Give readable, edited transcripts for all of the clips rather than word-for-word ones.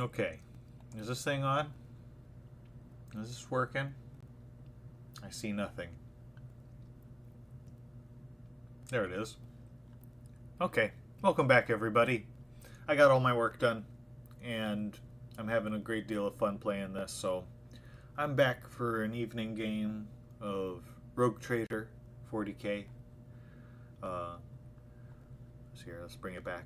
Okay. Is this thing on? Is this working? I see nothing. There it is. Okay. Welcome back, everybody. I got all my work done, and I'm having a great deal of fun playing this, so I'm back for an evening game of Rogue Trader 40k. So here, let's bring it back.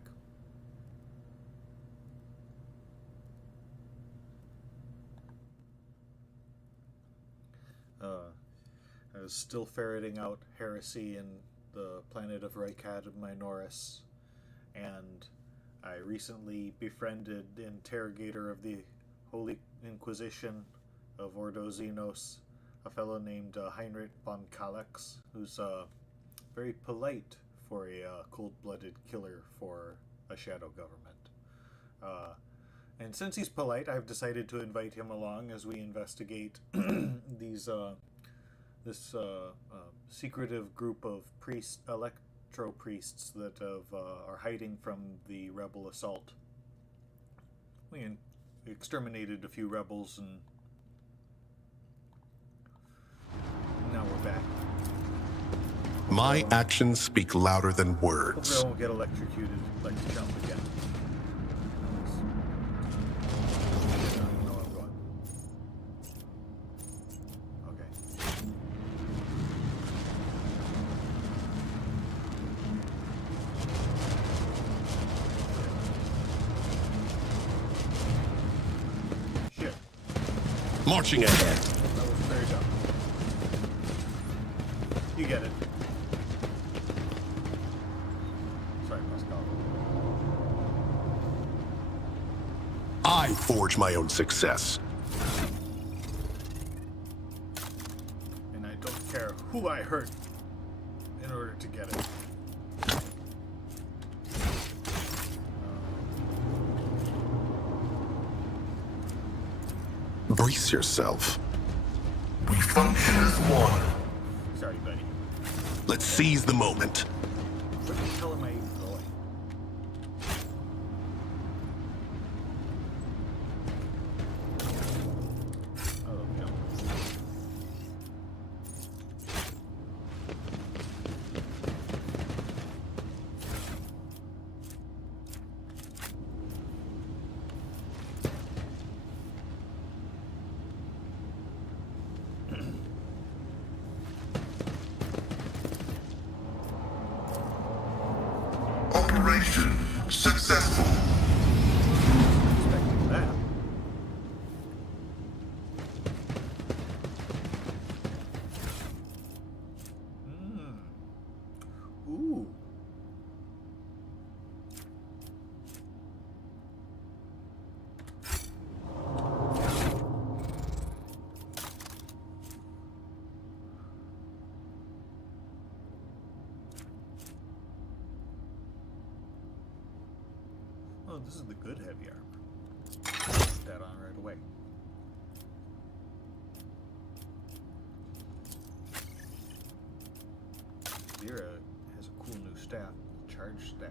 I was still ferreting out heresy in the planet of Rykad of Minoris, and I recently befriended Interrogator of the Holy Inquisition of Ordo Xenos, a fellow named Heinrich von Kalex, who's very polite for a cold-blooded killer for a shadow government. And since he's polite, I've decided to invite him along as we investigate this secretive group of electro priests that are hiding from the rebel assault. We exterminated a few rebels, and now we're back. My actions speak louder than Hopefully words. I won't get electrocuted like the jump again. I don't know where I'm going. Okay. Shit. Marching ahead. That was very dumb. You get it. Sorry, Pascal. I forge my own success. And I don't care who I hurt in order to get it. Brace yourself. We function as one. Sorry, buddy. Let's seize the moment. Where the hell am I even going? Oh, no. Operation successful. Expecting that. Ooh. Oh, this is the good heavy armor. Put that on right away. Vera has a cool new staff, charge staff.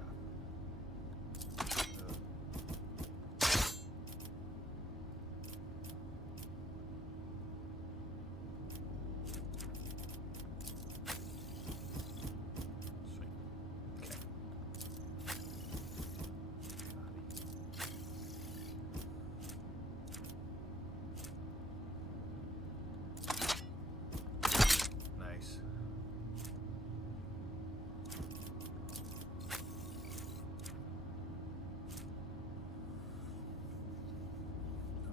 Sweet. Okay. Nice.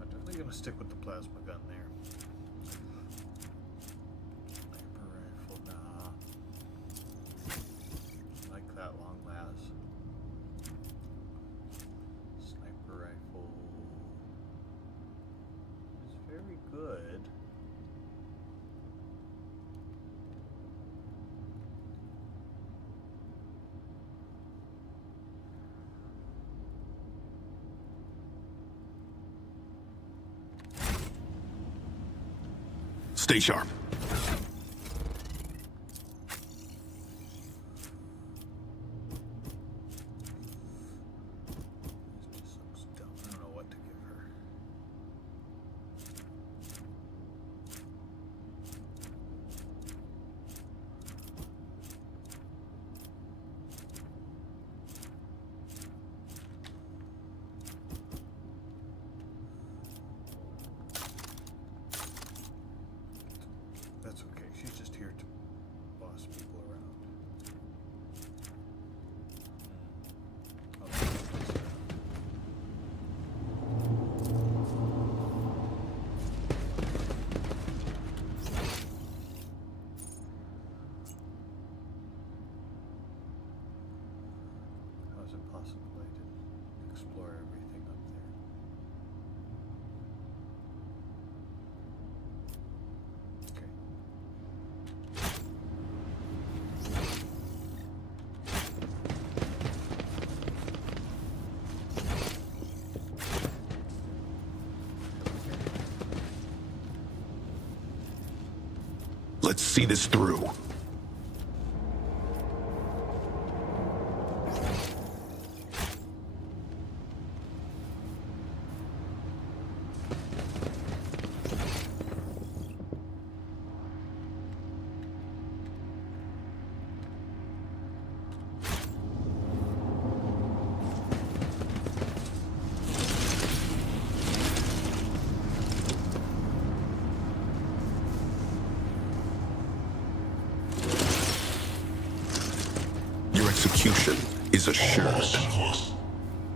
I'm definitely gonna stick with the plasma gun there. Sniper rifle, nah. Like that long las. Sniper rifle is very good. Stay sharp. This just looks dumb. I don't know what to give her. Let's see this through. Your execution is assured.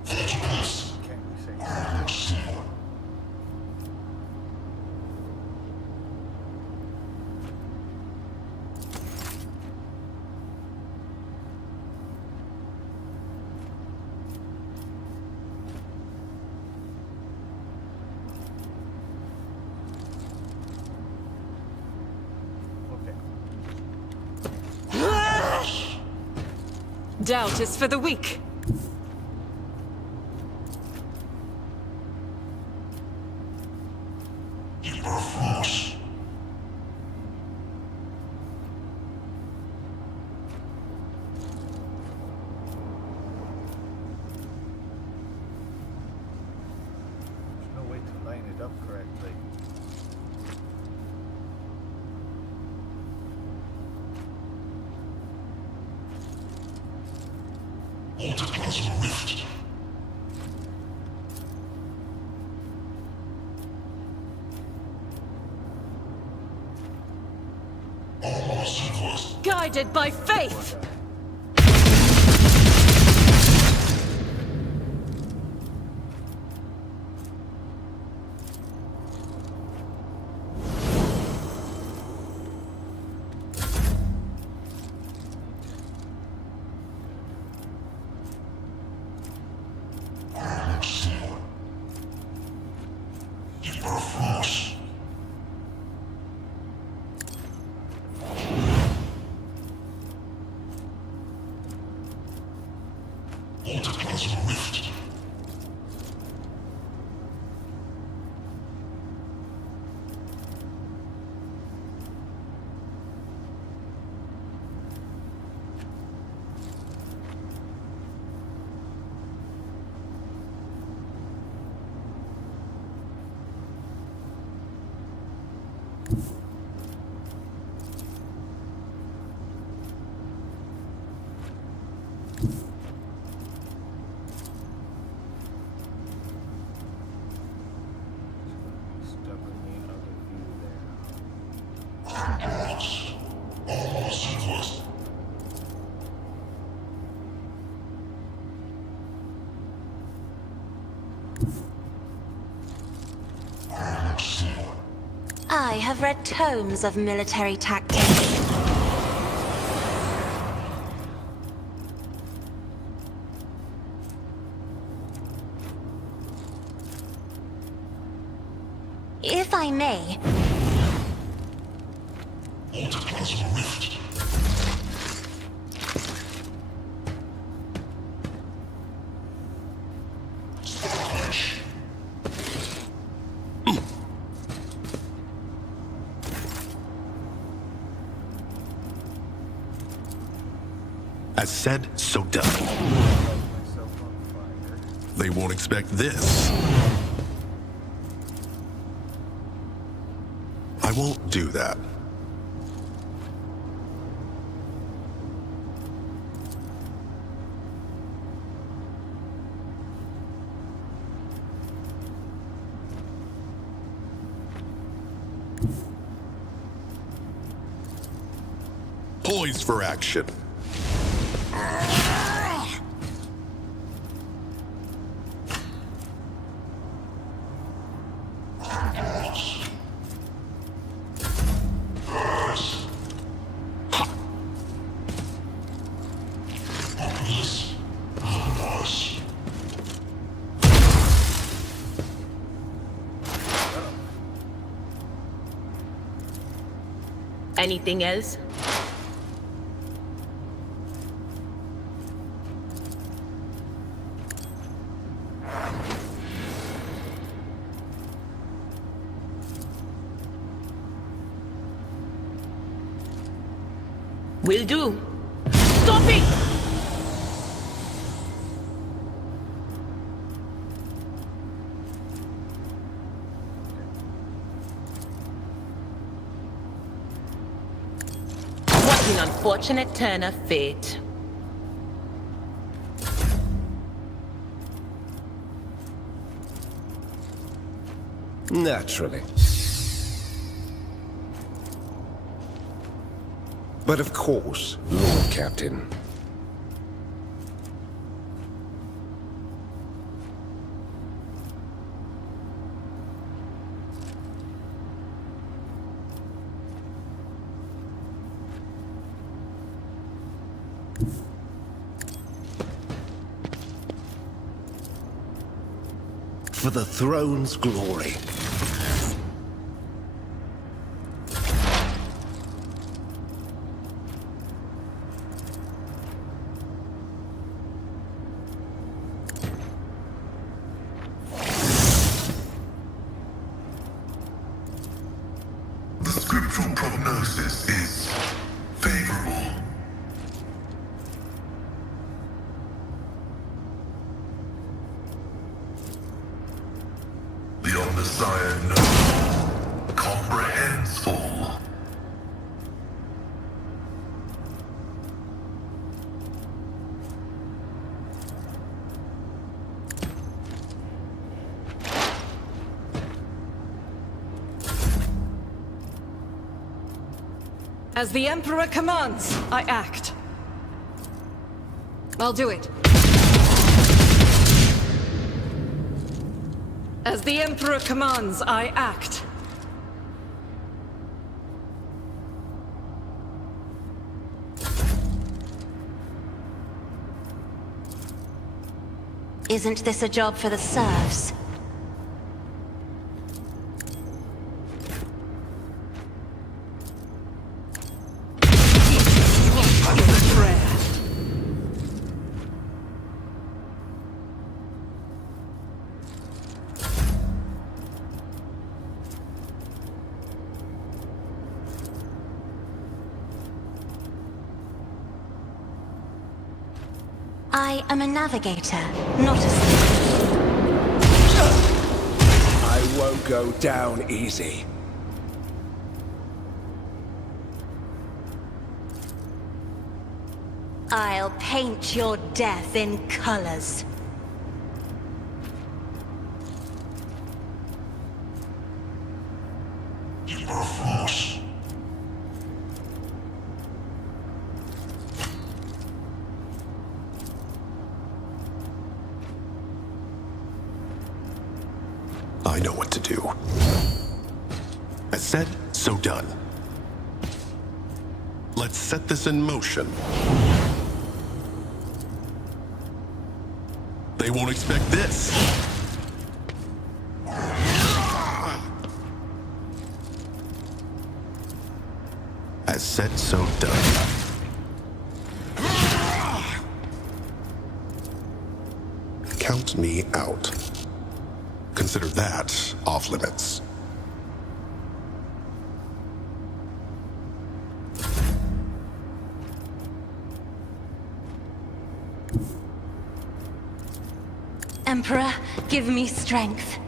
Can't we say Doubt is for the weak. there's no way to line it up correctly? Guided by faith! Stubbornly out of view there. I have read tomes of military tactics. If I may. As said, so done. Myself on fire. They won't expect this. I won't do that. Poised for action. Anything else? Will do. Stop it! What an unfortunate turn of fate. Naturally. But of course, Lord Captain. For the throne's glory. The scriptural prognosis is favorable. The Omnissiah knows, comprehends all. As the Emperor commands, I act. I'll do it. As the Emperor commands, I act. Isn't this a job for the serfs? I am a navigator, not a slave. I won't go down easy. I'll paint your death in colors. I know what to do. As said, so done. Let's set this in motion. They won't expect this. As said, so done. Count me out. Consider that off limits. Emperor, give me strength.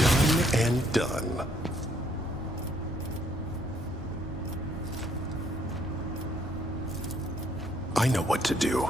Done and done. I know what to do.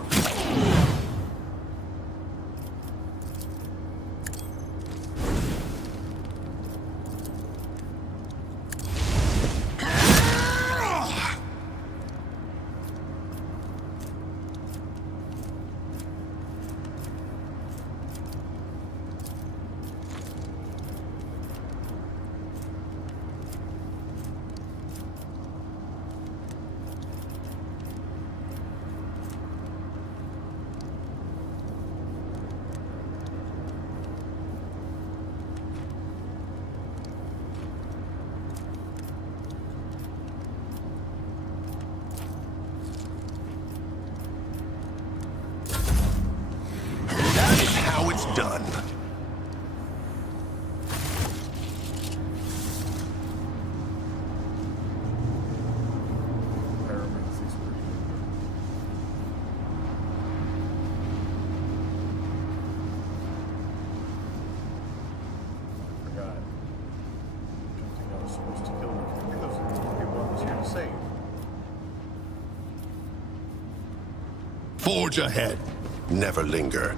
supposed to kill them. Those are the people I was here to save. Forge ahead. Never linger.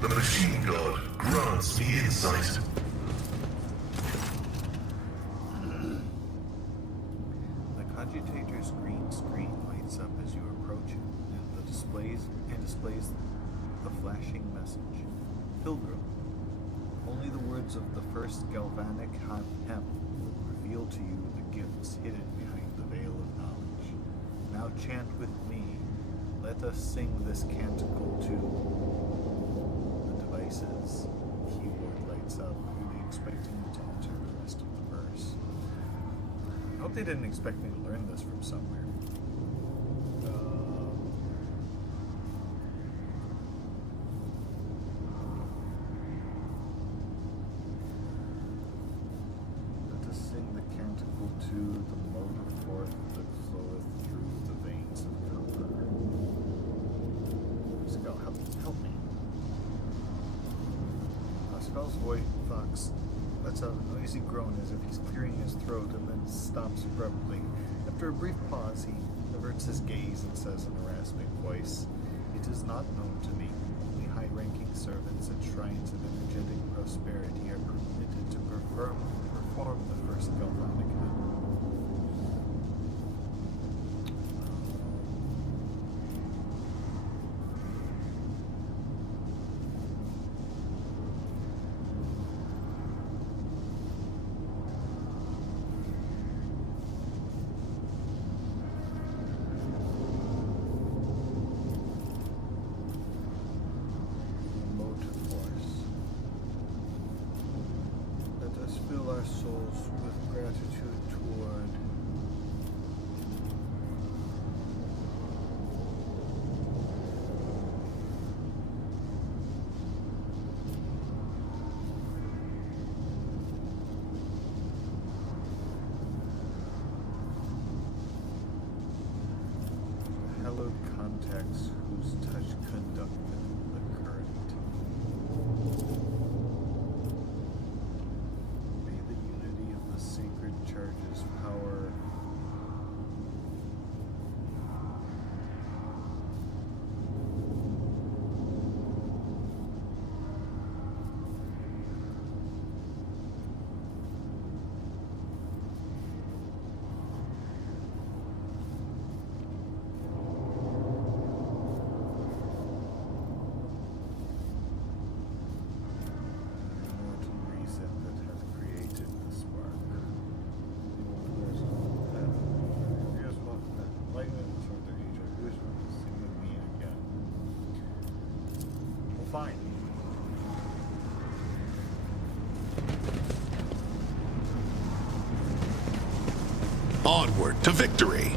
The machine god grants me insight. The cogitator's green screen lights up as you approach it, and displays the flashing message. Pilgrim, only the words of the first galvanic hymn will reveal to you the gifts hidden behind the veil of knowledge. Now chant with me. Let us sing this canticle to devices. Keyboard lights up, really expecting you to enter the rest of the verse. I hope they didn't expect me to learn this from somewhere. Let us sing the canticle to the motor forth that floweth through the veins of copper. Skull, help me. Skull's Fox lets out a noisy groan as if he's clearing his throat and then stops abruptly. After a brief pause, he averts his gaze and says in a rasping voice, "It is not known to me. Only high-ranking servants at shrines of energetic prosperity are permitted to perform the first galvanic hymn." Fill our souls with gratitude toward hallowed contacts whose touch conducted the current. Sacred charges power immortal reason that hath created the spark. Fine. Onward to victory.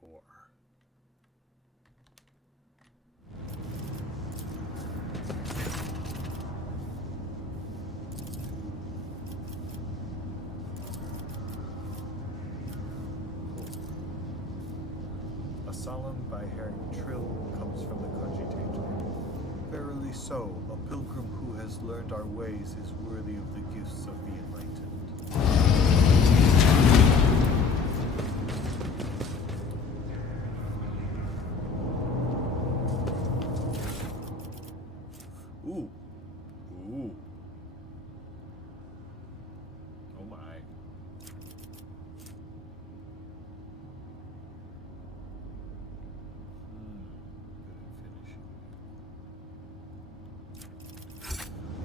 Four. A solemn by-herring trill comes from the cogitator. Verily so, a pilgrim who has learned our ways is worthy of the gifts of the enlightened. Ooh. Ooh. Oh my. Good finishing.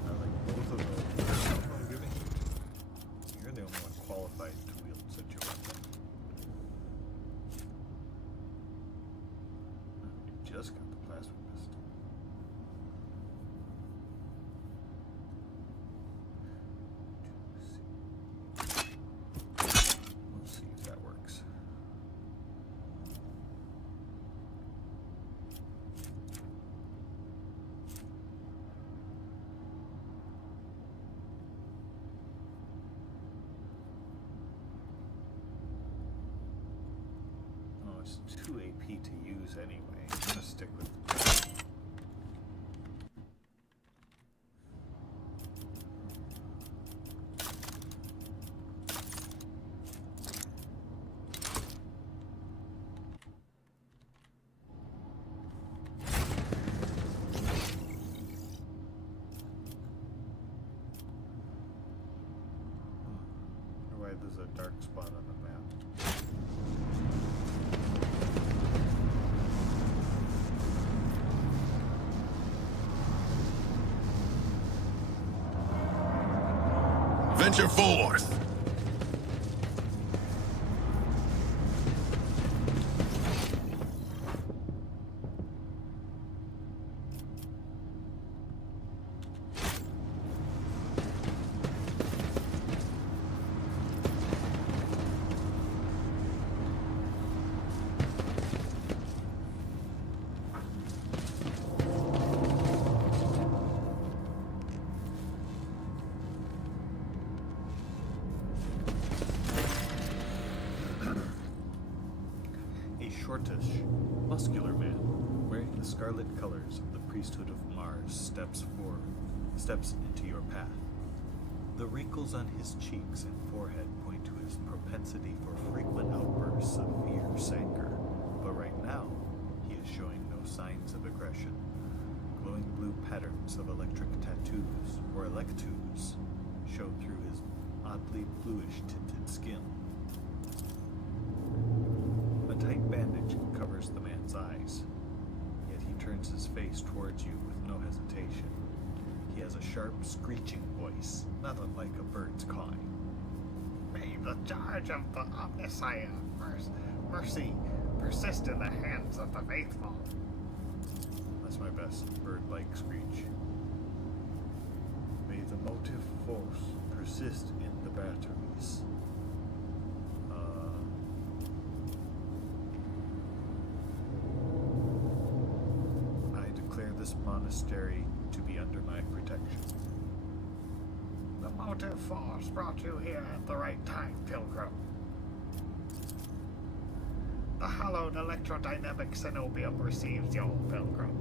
I like both of those. I'm giving you. You're the only one qualified to wield such a weapon. You just got the plasma pistol. Let's see if that works. Oh, it's 2 AP to use anyway. I'm gonna stick with it. Why there's a dark spot on the map. Venture forth. A shortish, muscular man, wearing the scarlet colors of the priesthood of Mars, steps into your path. The wrinkles on his cheeks and forehead point to his propensity for frequent outbursts of fierce anger, but right now, he is showing no signs of aggression. Glowing blue patterns of electric tattoos, or electus, show through his oddly bluish tinted skin. A tight bandage covers the man's eyes, yet he turns his face towards you with no hesitation. He has a sharp, screeching voice, not unlike a bird's cawing. May the charge of the Omnissiah mercy persist in the hands of the faithful. That's my best bird-like screech. May the motive force persist in the batteries. I declare this monastery to be under my protection. The motive force brought you here at the right time, Pilgrim. The hallowed electrodynamic cenobium receives you, Pilgrim.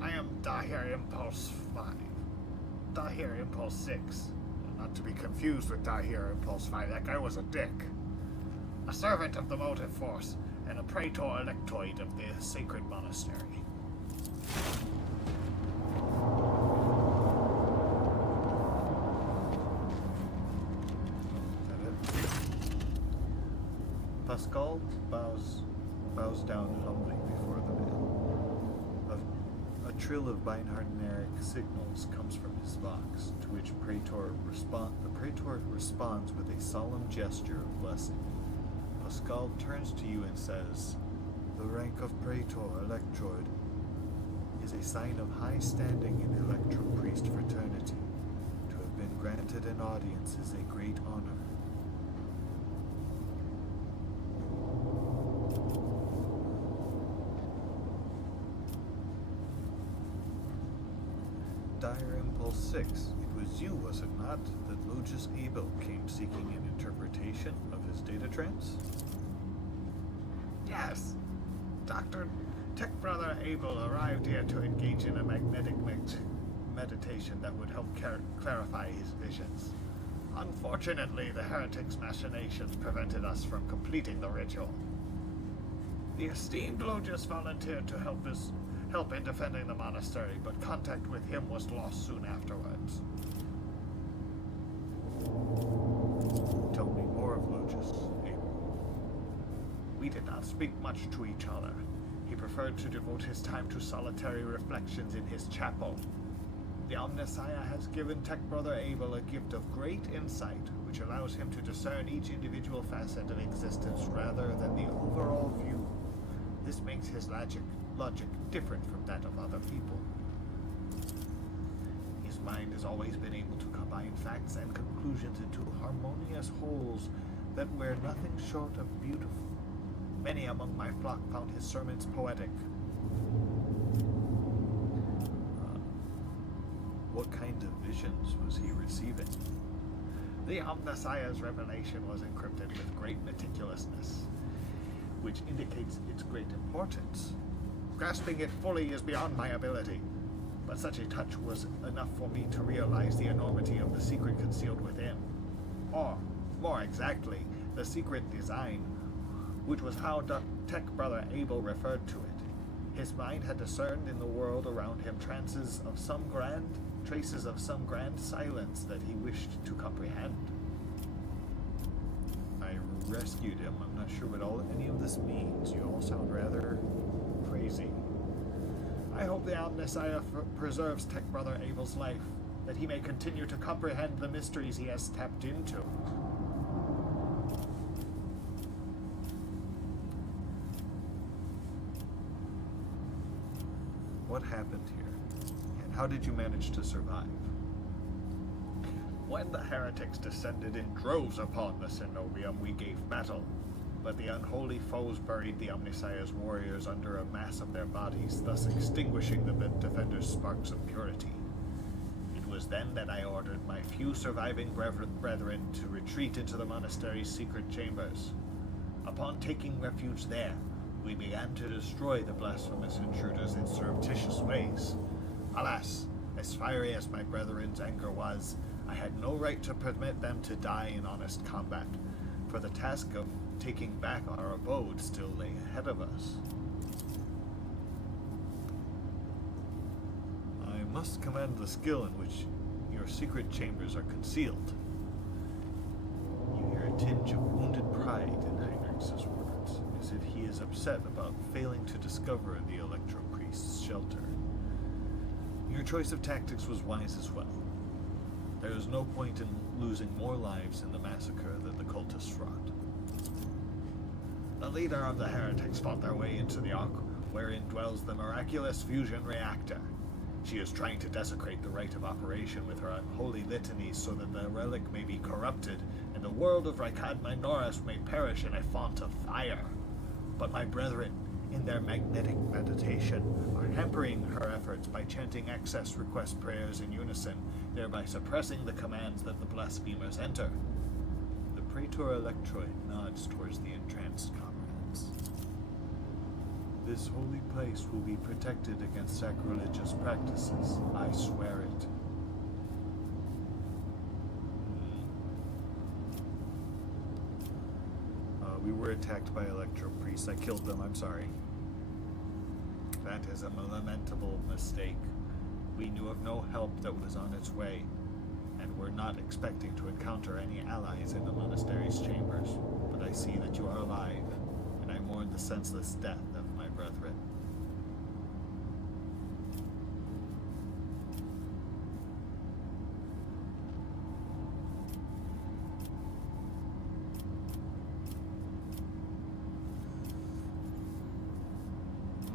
I am Dahir Impulse 5. Dahir Impulse 6. Not to be confused with Dahir Impulse 5. That guy was a dick. A servant of the motive force and a praetor electoid of the sacred monastery. Pascal bows down humbly before the man. A trill of binary signals comes from his vox, to which the praetor responds with a solemn gesture of blessing. Pascal turns to you and says, "The rank of praetor electroid is a sign of high standing in electro-priest fraternity. To have been granted an audience is a great honor." Dire Impulse 6, it was you, was it not, that Lucius Abel came seeking an interpretation of his data trance? Yes. Dr. Tech Brother Abel arrived here to engage in a magnetic meditation that would help clarify his visions. Unfortunately, the heretic's machinations prevented us from completing the ritual. The esteemed Logius volunteered to help in defending the monastery, but contact with him was lost soon afterwards. Tell me more of Logius, Abel. We did not speak much to each other. He preferred to devote his time to solitary reflections in his chapel. The Omnissiah has given Tech Brother Abel a gift of great insight, which allows him to discern each individual facet of existence rather than the overall view. This makes his logic different from that of other people. His mind has always been able to combine facts and conclusions into harmonious wholes that were nothing short of beautiful. Many among my flock found his sermons poetic. What kind of visions was he receiving? The Omnissiah's revelation was encrypted with great meticulousness, which indicates its great importance. Grasping it fully is beyond my ability, but such a touch was enough for me to realize the enormity of the secret concealed within. Or, more exactly, the secret design, which was how Tech Brother Abel referred to it. His mind had discerned in the world around him traces of some grand silence that he wished to comprehend. I rescued him. I'm not sure what any of this means. You all sound rather crazy. I hope the Omnissiah preserves Tech Brother Abel's life, that he may continue to comprehend the mysteries he has tapped into. What happened here? And how did you manage to survive? When the heretics descended in droves upon the Cenobium, we gave battle, but the unholy foes buried the Omnissiah's warriors under a mass of their bodies, thus extinguishing the defenders' sparks of purity. It was then that I ordered my few surviving brethren to retreat into the monastery's secret chambers. Upon taking refuge there, we began to destroy the blasphemous intruders in surreptitious ways. Alas, as fiery as my brethren's anger was, I had no right to permit them to die in honest combat, for the task of taking back our abode still lay ahead of us. I must commend the skill in which your secret chambers are concealed. You hear a tinge of wounded pride in Heinrich's words, as if he is upset about failing to discover the Electro Priest's shelter. Your choice of tactics was wise as well. There is no point in losing more lives in the massacre that the cultists wrought. The leader of the heretics fought their way into the Ark, wherein dwells the miraculous fusion reactor. She is trying to desecrate the rite of operation with her unholy litanies so that the relic may be corrupted, and the world of Rykad Minoris may perish in a font of fire. But my brethren, in their magnetic meditation, are hampering her efforts by chanting excess request prayers in unison, thereby suppressing the commands that the blasphemers enter. The Praetor Electroid nods towards the entranced comrades. This holy place will be protected against sacrilegious practices. I swear it. We were attacked by Electro Priests. I killed them, I'm sorry. That is a lamentable mistake. We knew of no help that was on its way, and were not expecting to encounter any allies in the monastery's chambers. But I see that you are alive, and I mourn the senseless death of my brethren.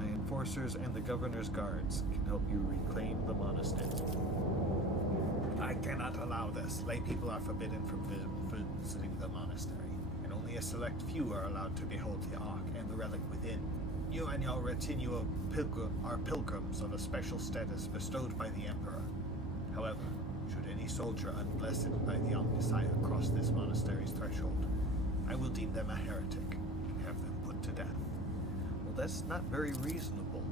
Enforcers and the governor's guards can help you reclaim the monastery. I cannot allow this. Lay people are forbidden from visiting the monastery, and only a select few are allowed to behold the Ark and the relic within. You and your retinue of are pilgrims of a special status bestowed by the Emperor. However, should any soldier unblessed by the Omnissiah cross this monastery's threshold, I will deem them a heretic and have them put to death. Will that's not very reasonable.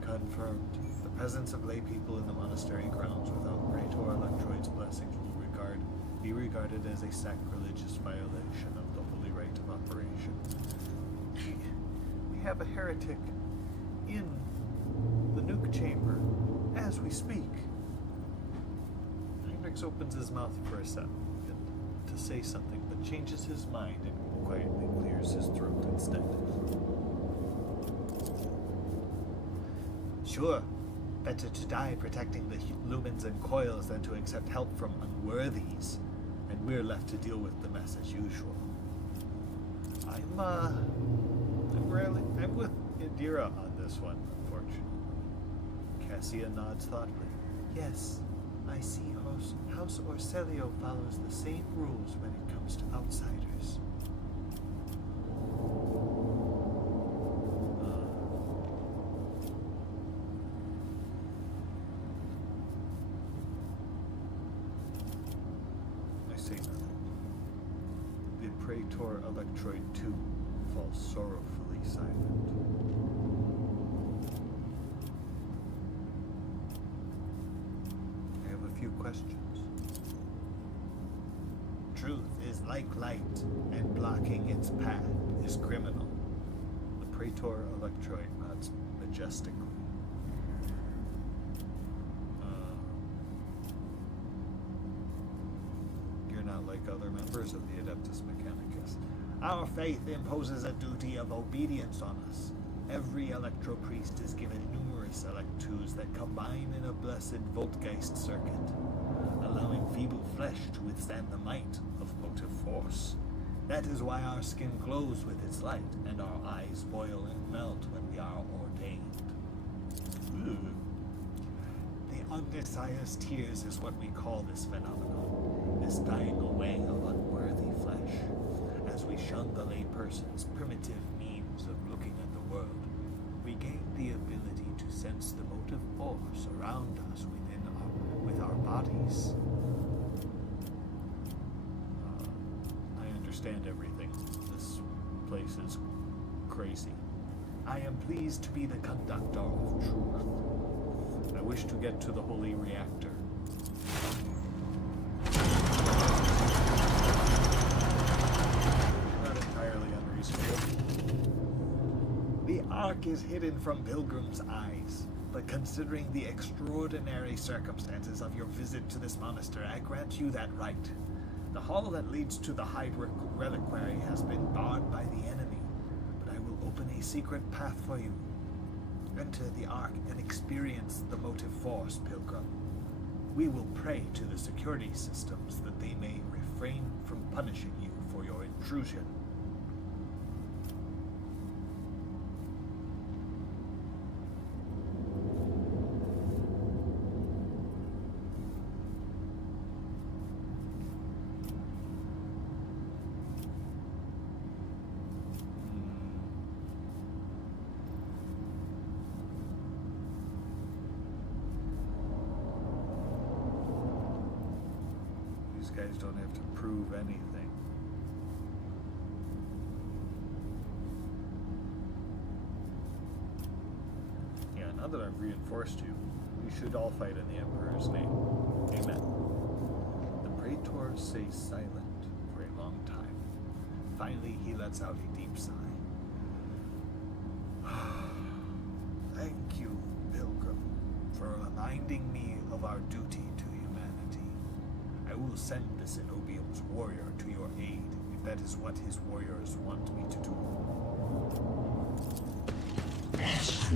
Confirmed. The presence of lay people in the monastery grounds without Praetor Electroid's blessings will be regarded as a sacrilegious violation of the holy rite of operation. We have a heretic in the nuke chamber as we speak. Heinrichs opens his mouth for a second to say something, but changes his mind and quietly clears his throat instead. Sure, better to die protecting the lumens and coils than to accept help from unworthies, and we're left to deal with the mess as usual. I'm with Indira on this one, unfortunately. Cassia nods thoughtfully. Yes, I see House Orselio follows the same rules when it comes to outsiders. I say nothing. The Praetor Electroid 2 falls sorrowfully silent. I have a few questions. Truth is like light, and blocking its path is criminal. The Praetor Electroid nods majestically. You're not like other members of the Adeptus Mechanicus. Our faith imposes a duty of obedience on us. Every Electro-Priest is given numerous Electus that combine in a blessed Voltgeist circuit, allowing feeble flesh to withstand the might of motive force. That is why our skin glows with its light, and our eyes boil and melt when we are ordained. The undesired tears is what we call this phenomenon, this dying away of unworthy flesh. As we shun the layperson's primitive means of looking at the world, we gain the ability to sense the motive force around us with our bodies. I understand everything. This place is crazy. I am pleased to be the conductor of truth. I wish to get to the holy reactor. Not entirely unreasonable. The Ark is hidden from pilgrims' eyes, but considering the extraordinary circumstances of your visit to this monastery, I grant you that right. The hall that leads to the Hyde Reliquary has been barred by the enemy, but I will open a secret path for you. Enter the Ark and experience the motive force, pilgrim. We will pray to the security systems that they may refrain from punishing you for your intrusion. These guys don't have to prove anything. Yeah, now that I've reinforced you, we should all fight in the Emperor's name. Amen. The Praetors stay silent for a long time. Finally, he lets out a deep sigh. Thank you, Pilgrim, for reminding me of our duty to humanity. I will send this Enobium's warrior to your aid, if that is what his warriors want me to do. Nice.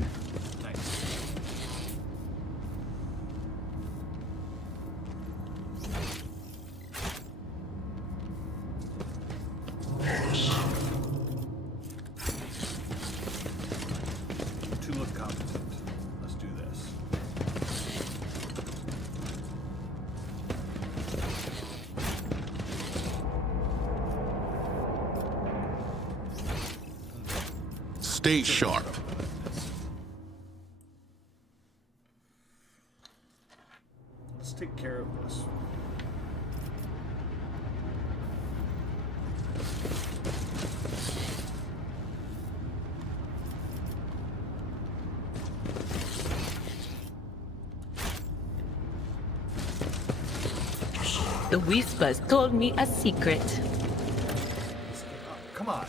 To look competent. Let's do this. Stay sharp. Let's take care of this. The whispers told me a secret. Come on.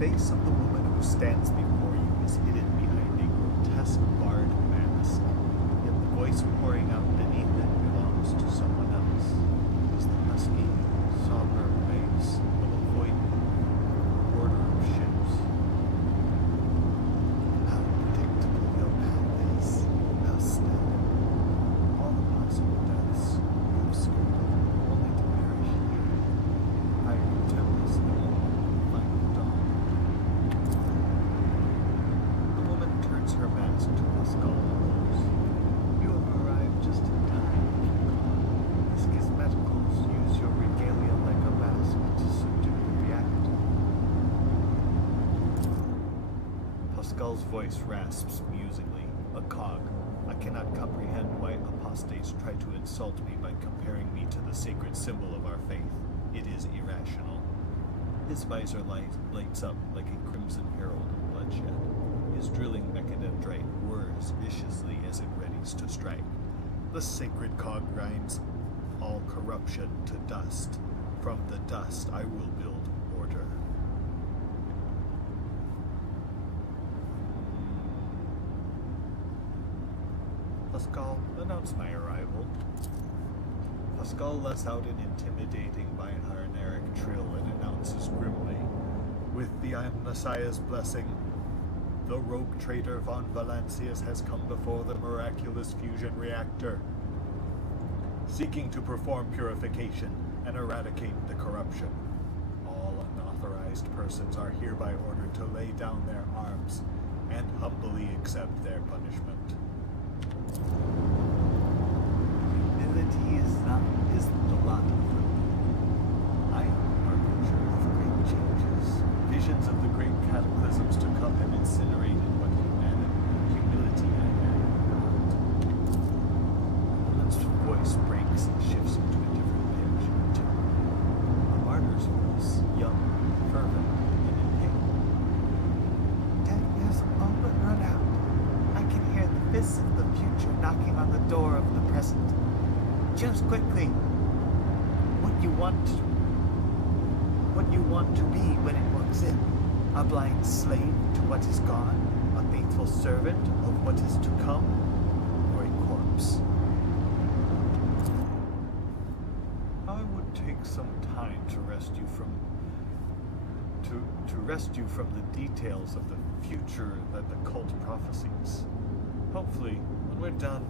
The face of the woman who stands before you is hidden behind a grotesque barred mask, yet the voice pouring out beneath it belongs to someone else. It is the husky, somber face of a void order of ships. How predictable your path is, how steady. All the possible deaths you have skirted, only to perish here. Fiery tempest, final dawn. The woman turns her mask to the skull hollows. You have arrived just in time. The schismaticals use your regalia like a mask to subdue the reactor. Pascal's voice rasps musingly. A cog. I cannot comprehend why apostates try to insult me by comparing me to the sacred symbol of our faith. It is irrational. His visor lights up like a crimson herald of bloodshed. His drilling mechanendrite whirs viciously as it readies to strike. The sacred cog grinds all corruption to dust. From the dust I will build order. Pascal, announce my arrival. Pascal lets out an intimidating binarneric trill and announces grimly, with the Messiah's blessing, the rogue traitor von Valancius has come before the miraculous fusion reactor, seeking to perform purification and eradicate the corruption. All unauthorized persons are hereby ordered to lay down their arms and humbly accept their punishment. Humility isn't a lot of them. I am a harbinger of great changes. Visions of the great cataclysms to come have incinerated what humility I had. The woman's voice breaks and shifts into a different pitch. The martyr's voice, young, fervent, and in pain. Death has all but run out. I can hear the fists of the future knocking on the door of the present. Choose quickly what you want to be when it walks in. A blind slave to what is gone, a faithful servant of what is to come, or a corpse. I would take some time to rescue from the details of the future that the cult prophesies. Hopefully, when we're done,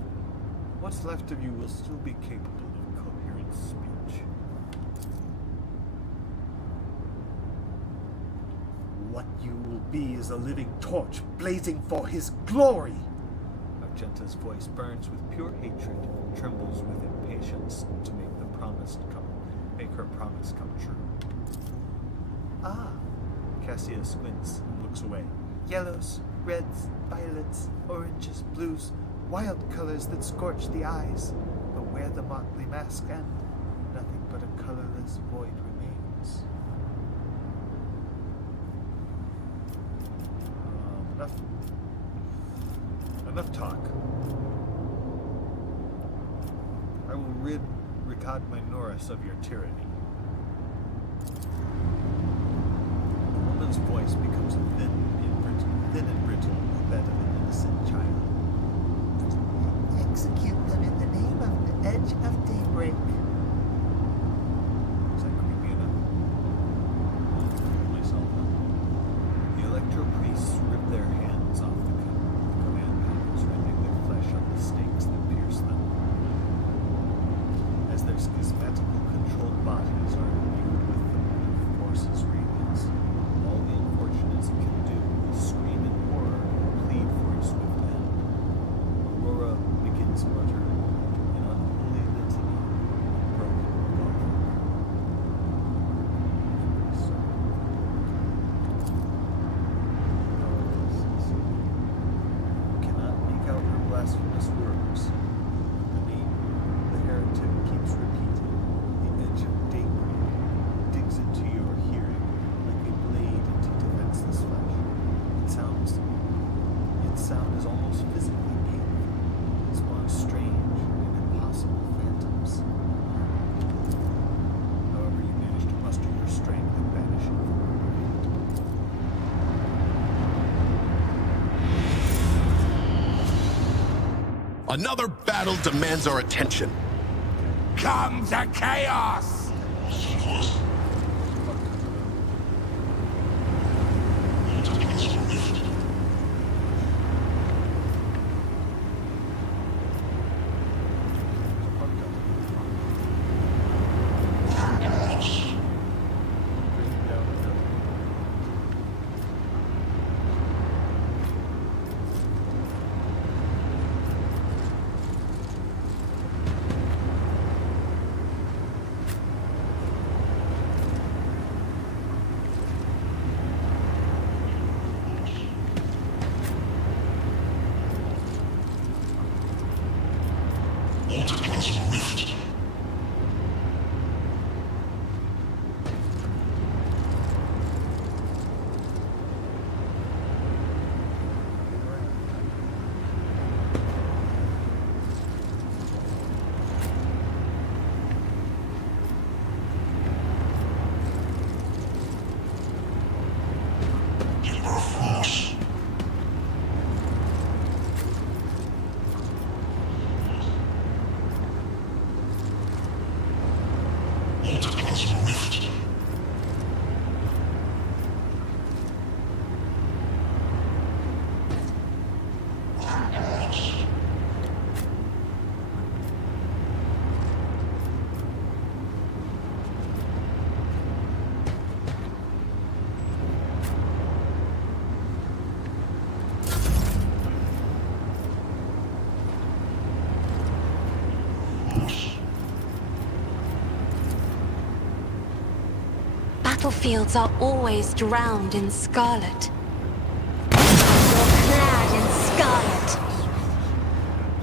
what's left of you will still be capable of coherent speech. What you will be is a living torch blazing for his glory. Argenta's voice burns with pure hatred, trembles with impatience to make her promise come true. Ah, Cassia squints and looks away. Yellows, reds, violets, oranges, blues, wild colors that scorch the eyes, but where the motley mask end, nothing but a colorless void remains. Enough talk. I will rid Ricard Minoris of your tyranny. The woman's voice becomes thin and brittle, like that of an innocent child. Execute them in the name of the edge of daybreak. Is that creepy enough? I'll creep myself up. The electro priests rip their hands off the command panels, rending their flesh on the stakes that pierce them. As their schismatical controlled bodies are imbued with the motive force's radiance, all the unfortunates can do is scream in horror and plead for a swift end. Aurora begins muttering, and on Another battle demands our attention. Come to chaos! Battlefields are always drowned in scarlet. You're clad in scarlet.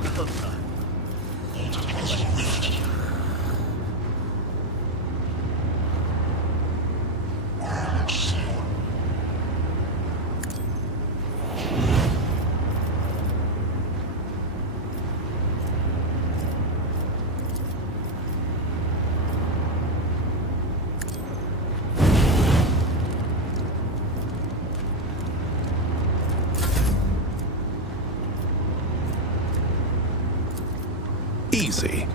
Well done. Easy.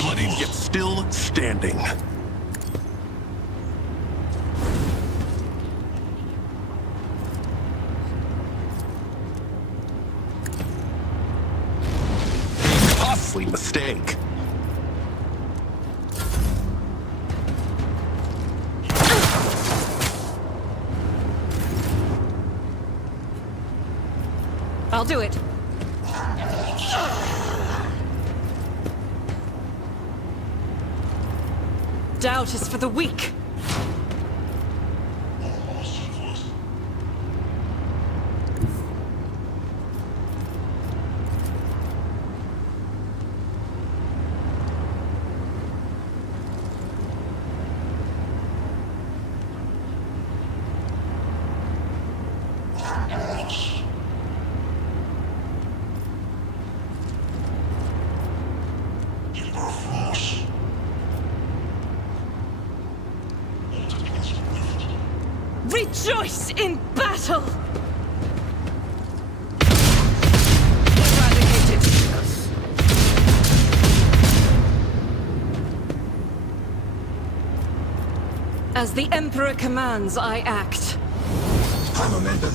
Bloodied yet still standing. Costly mistake. I'll do it. Doubt is for the weak. Rejoice in battle! Eradicated. As the Emperor commands, I act. Momentum.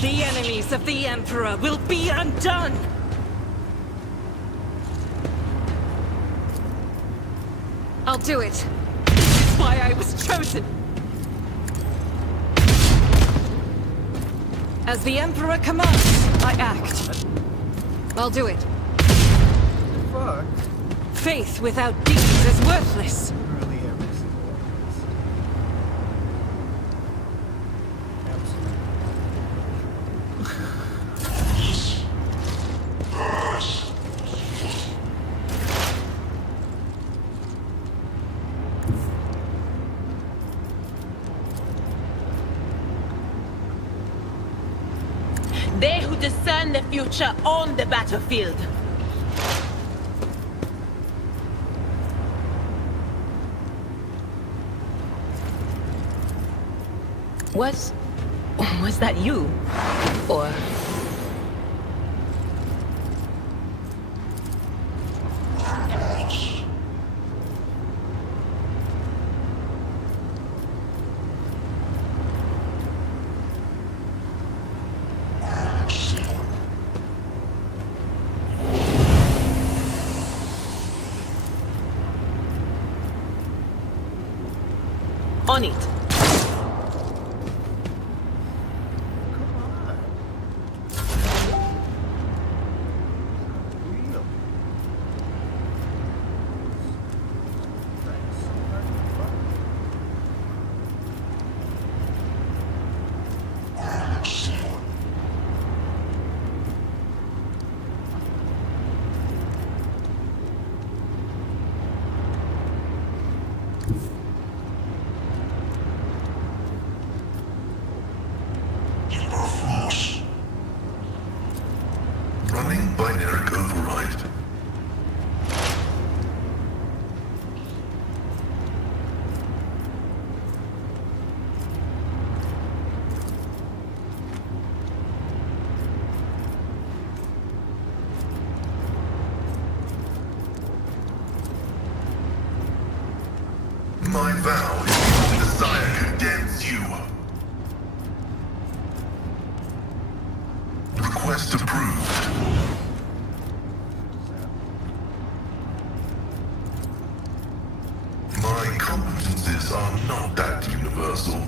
The enemies of the Emperor will be undone! I'll do it. This is why I was chosen. As the Emperor commands, I act. I'll do it. Fuck. Faith without deeds is worthless. Literally every single one of these. They who discern the future on the battlefield. Was that you? Or... On it. Running binary override. My vow is your desire condemns you. Request approved. My competences are not that universal.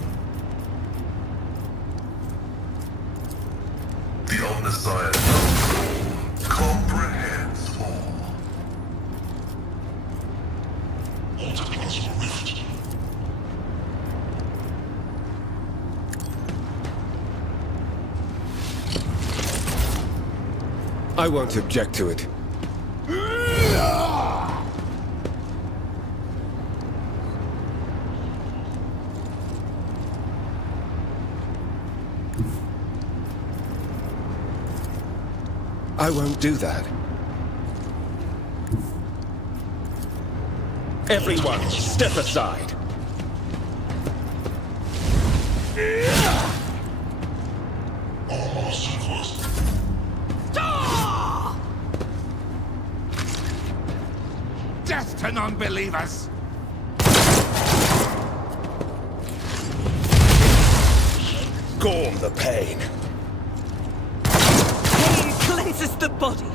The Omnissiah knows all, comprehends all. I won't object to it. I won't do that. Everyone, step aside. Death to non-believers! Gorm the pain. Pain cleanses the body.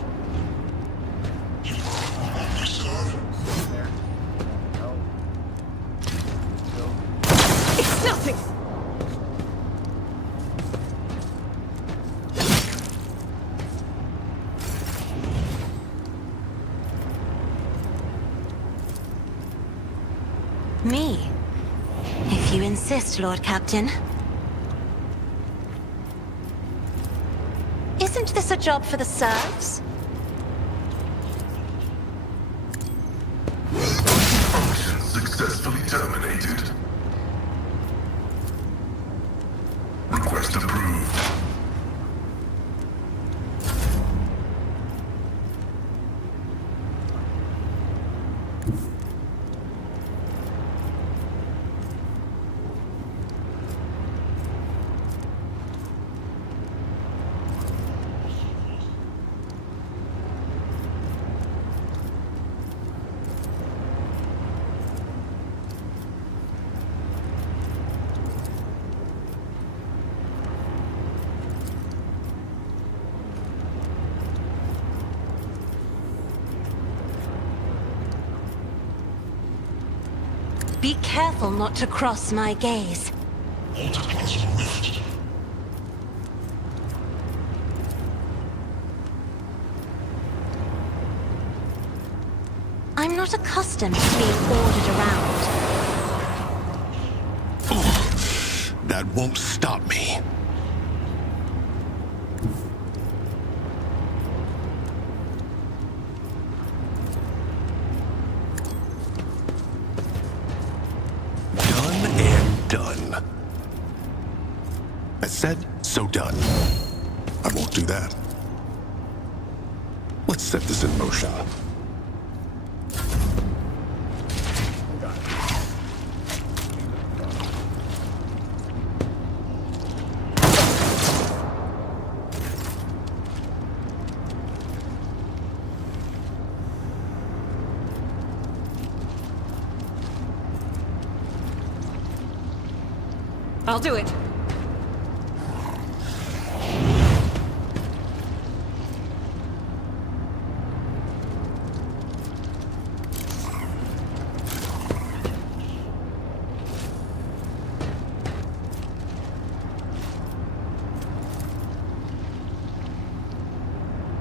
It's nothing. Me? If you insist, Lord Captain. Isn't this a job for the serfs? Function successfully terminated. Request approved. Be careful not to cross my gaze. I'm not accustomed to being ordered around. That won't stop me. Done and done. I said, so done. I won't do that. Let's set this in motion. I'll do it.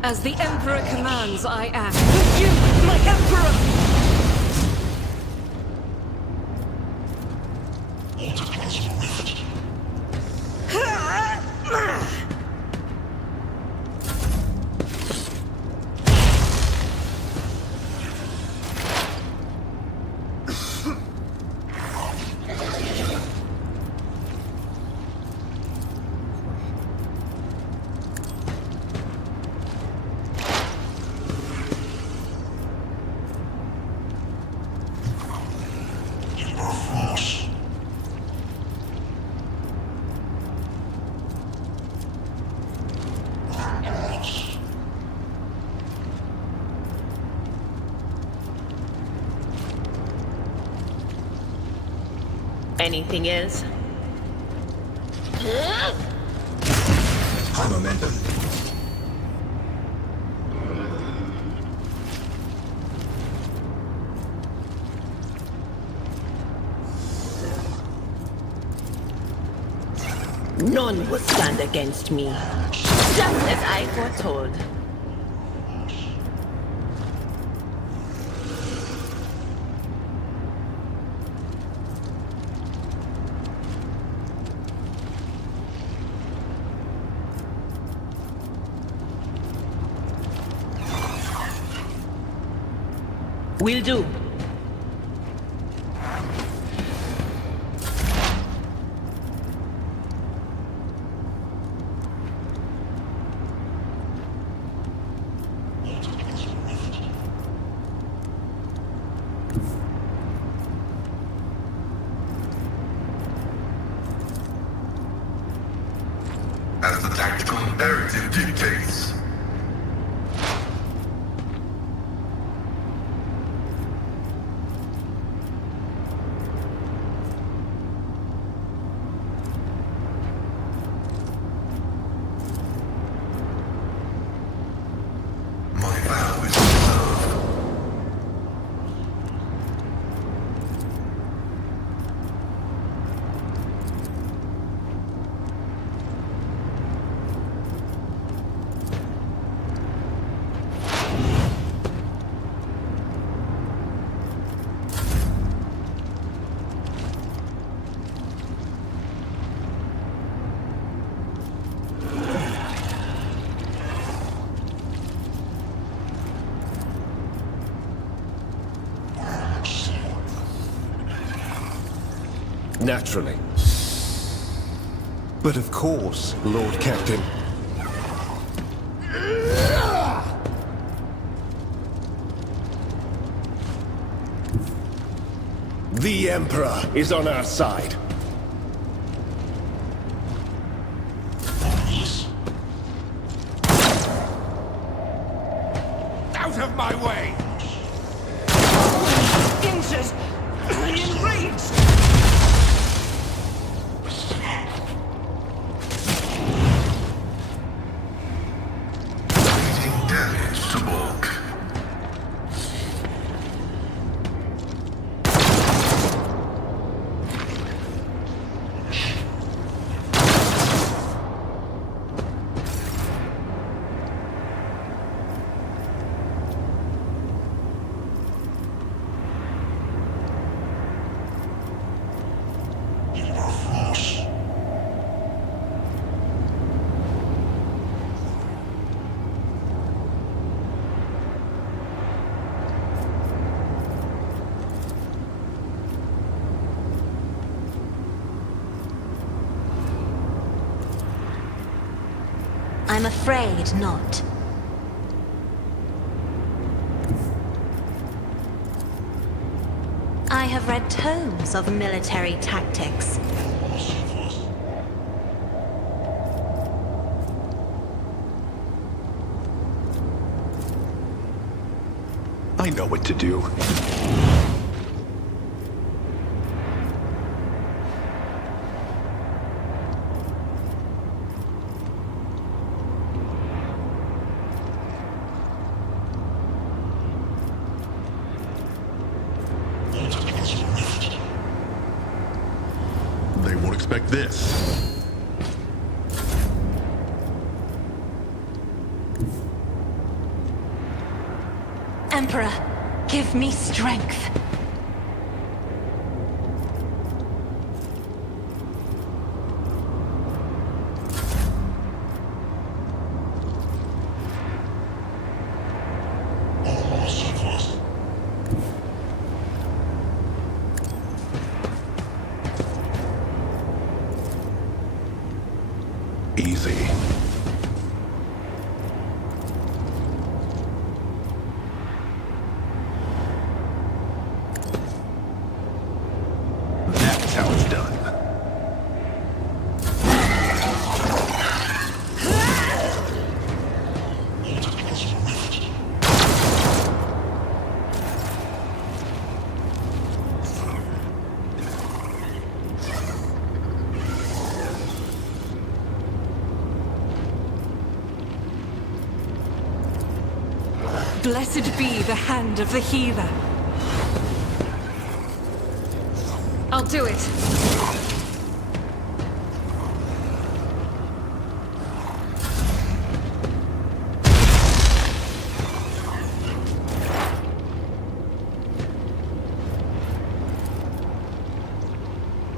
As the Emperor commands, I act. With you, my Emperor! Anything is? High momentum. None will stand against me. Just as I foretold. Will do. As the tactical narrative dictates. My vow is observed. Naturally. But of course, Lord Captain. The Emperor is on our side. Out of my way! Injured! Enraged! Raising damage to bulk. I'm afraid not. I have read tomes of military tactics. I know what to do. this. Emperor, give me strength. Easy. That's how it's done. Blessed be the hand of the healer. I'll do it.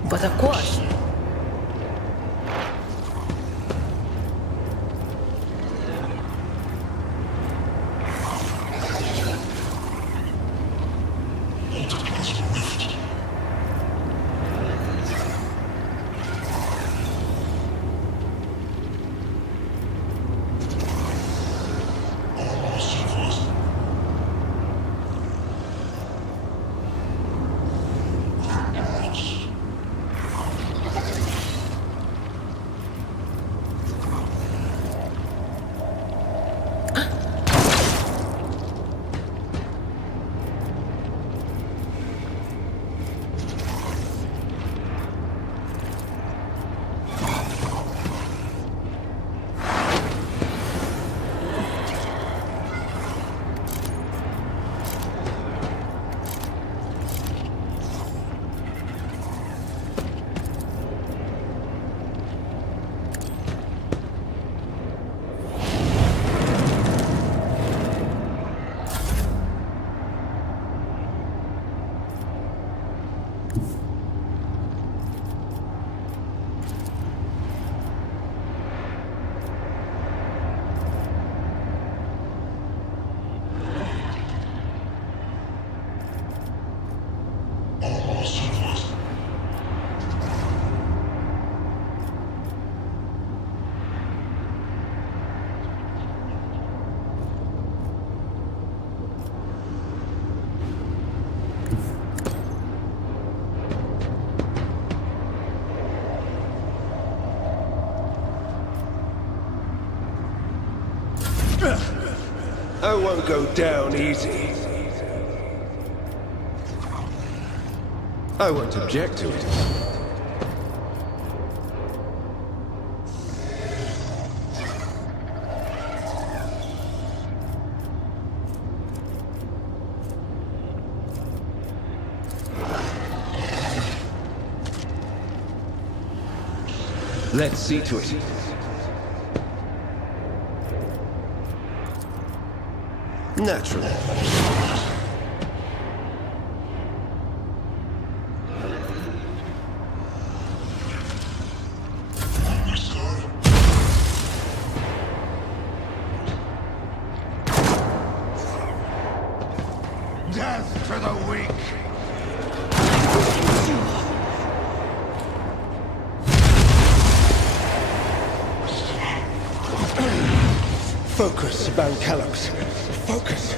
But of course, I won't go down easy. I won't object to it. Let's see to it. Naturally. Death to the weak! Focus, Bancalox. Focus.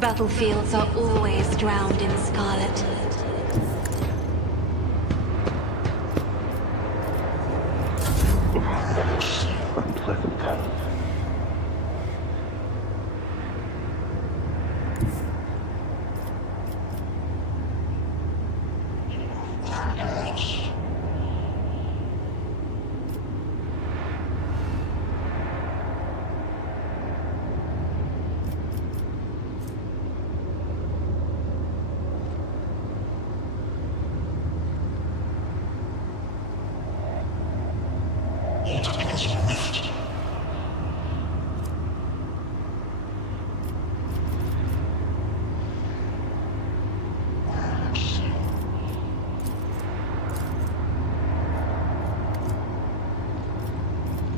Battlefields are always drowned in scarlet. Unpleasant.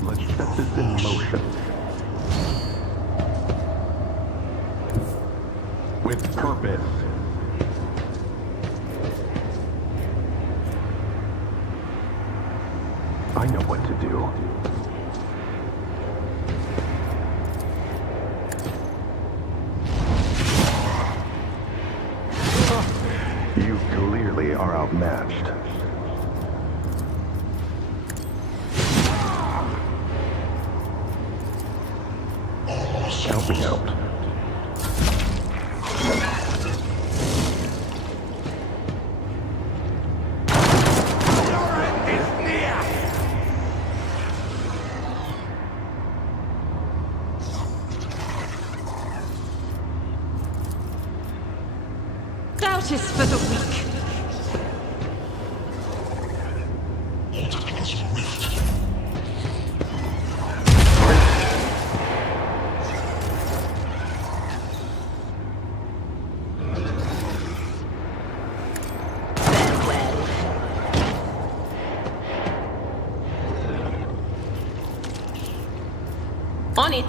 Let's set this in motion. With purpose. I know what to do. You clearly are outmatched. Help me out. Doubt is for the weak. On it.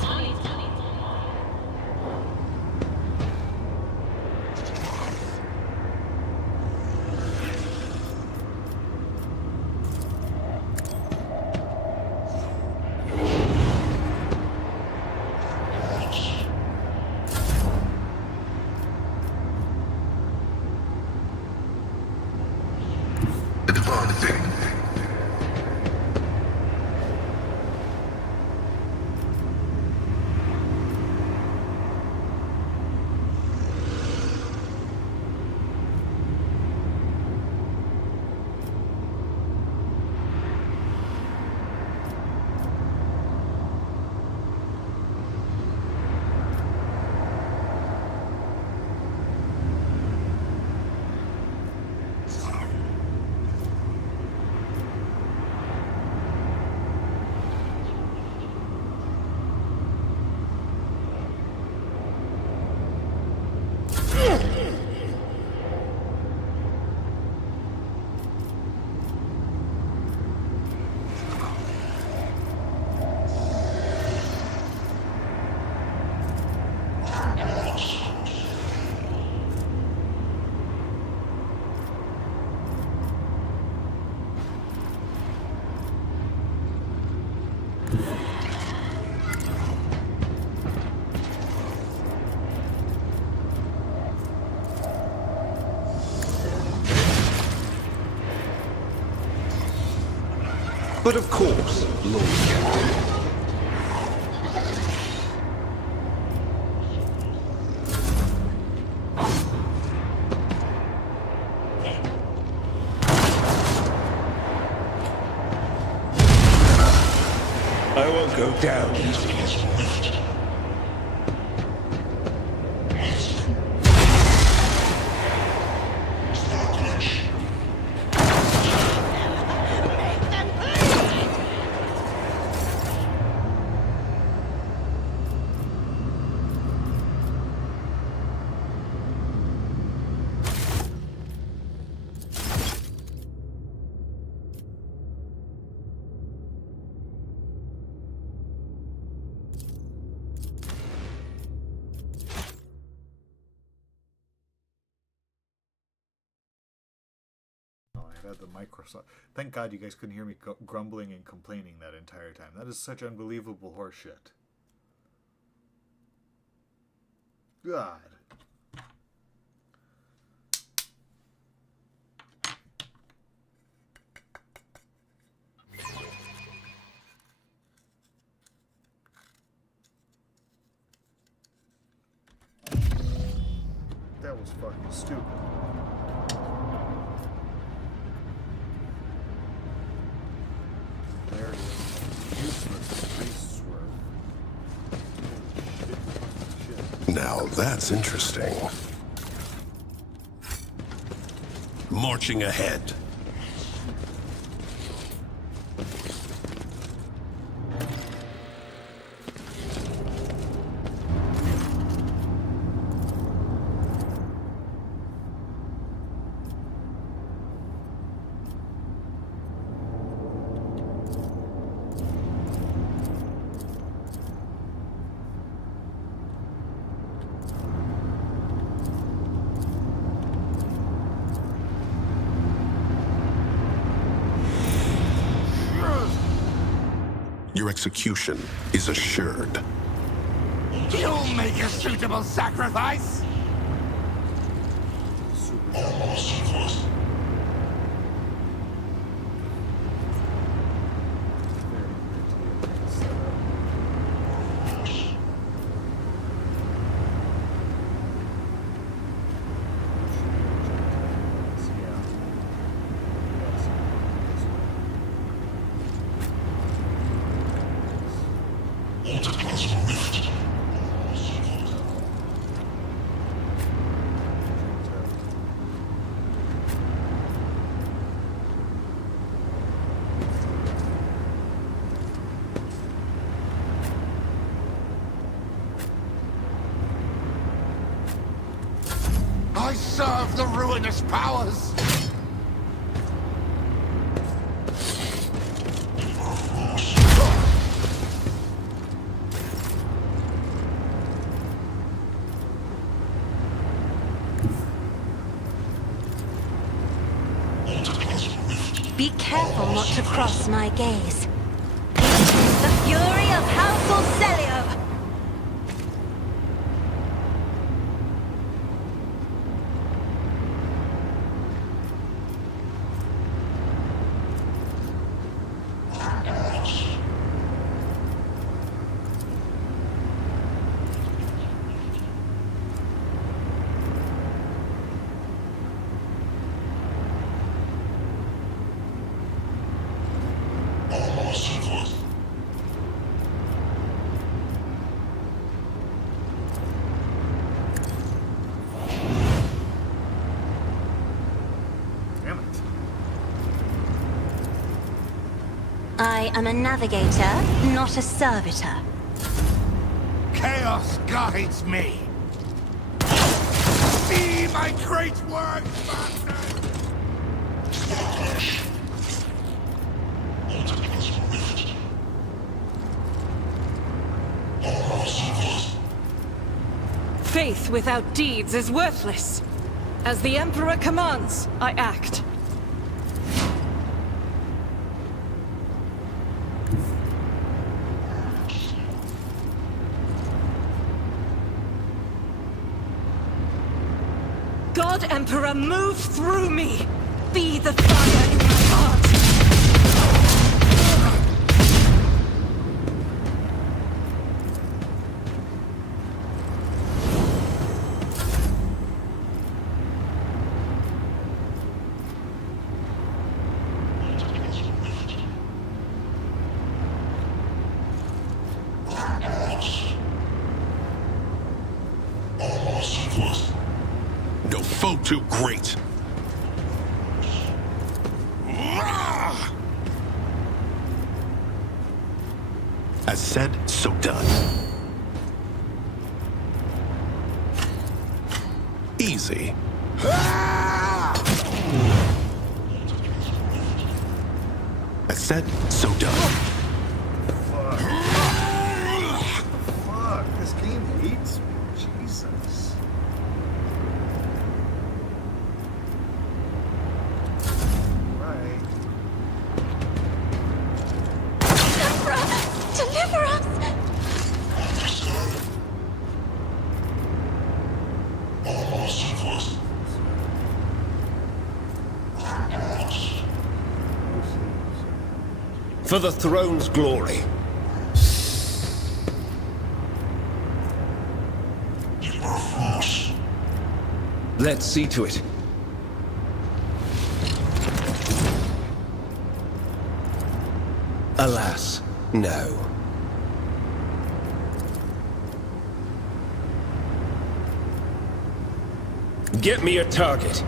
Advancing. But of course, Lord Captain. I won't go down easily. I had the Microsoft. Thank God you guys couldn't hear me grumbling and complaining that entire time. That is such unbelievable horseshit. God. That was fucking stupid. There it is. Useless space swerve. Shit. Now that's interesting. Marching ahead. Your execution is assured. You'll make a suitable sacrifice! I serve the ruinous powers! Be careful not to cross my gaze. The fury of House Orselio! Damn it. I am a navigator, not a servitor. Chaos guides me! See my great work, Master! Faith without deeds is worthless. As the Emperor commands, I act. God Emperor, move through me! Be the fire in my heart! No foe too great. As said, so done. Easy. As said, so done. Fuck, this game hates me. Jesus. Right. Emperor, deliver us! For the throne's glory. Let's see to it. Alas, no. Get me a target.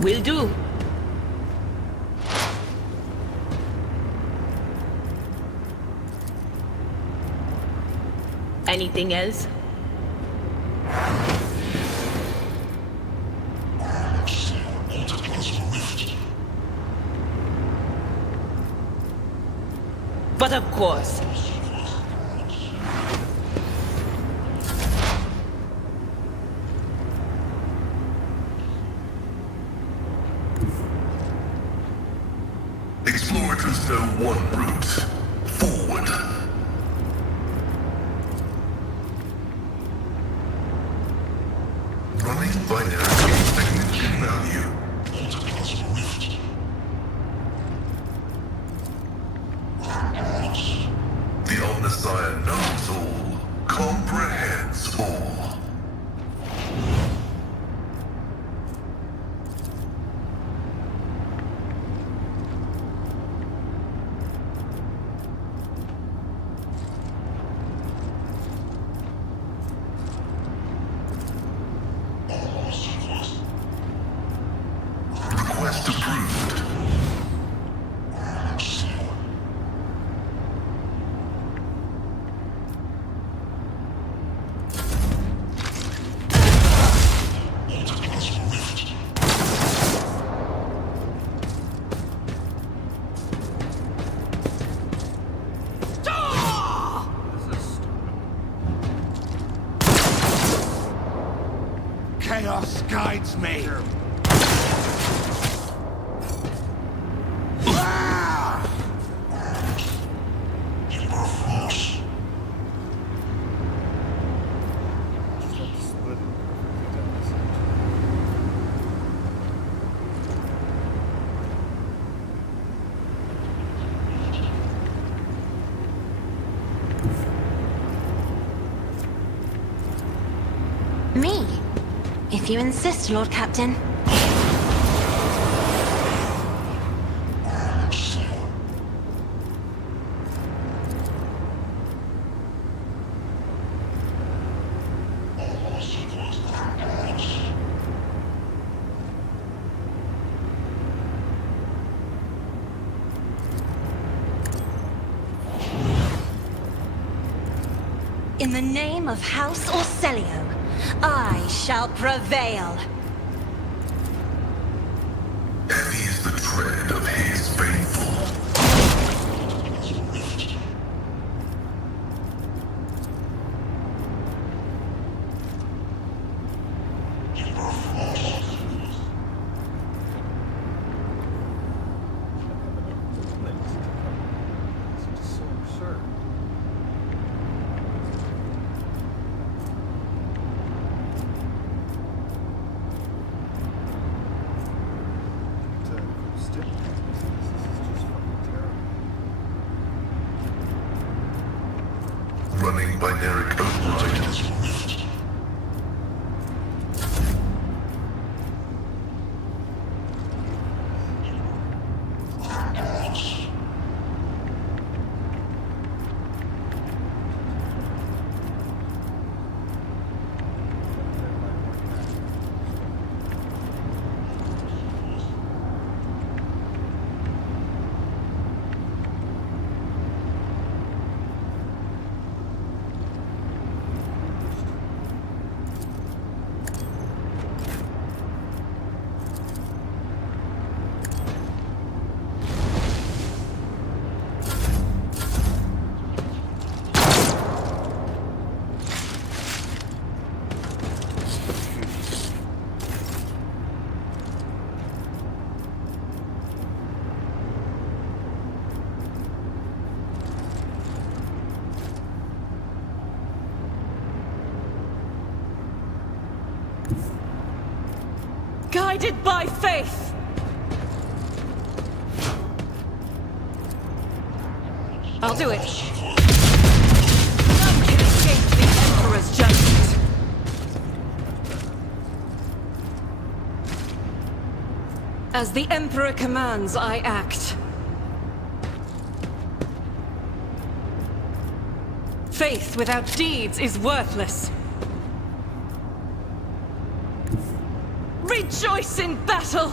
Will do. Anything else? But of course. Explorers know one route. Forward. Running binary signature value. The Omnissiah knows all, comprehends all. Request approved. Chaos guides me. Me? If you insist, Lord Captain. In the name of House Orcelio, I shall prevail. Heavy is the tread of his faithful. It's so absurd. Still, this is just fucking terrible. Running binary override. Guided by faith! I'll do it. None can escape the Emperor's judgment. As the Emperor commands, I act. Faith without deeds is worthless. Rejoice in battle!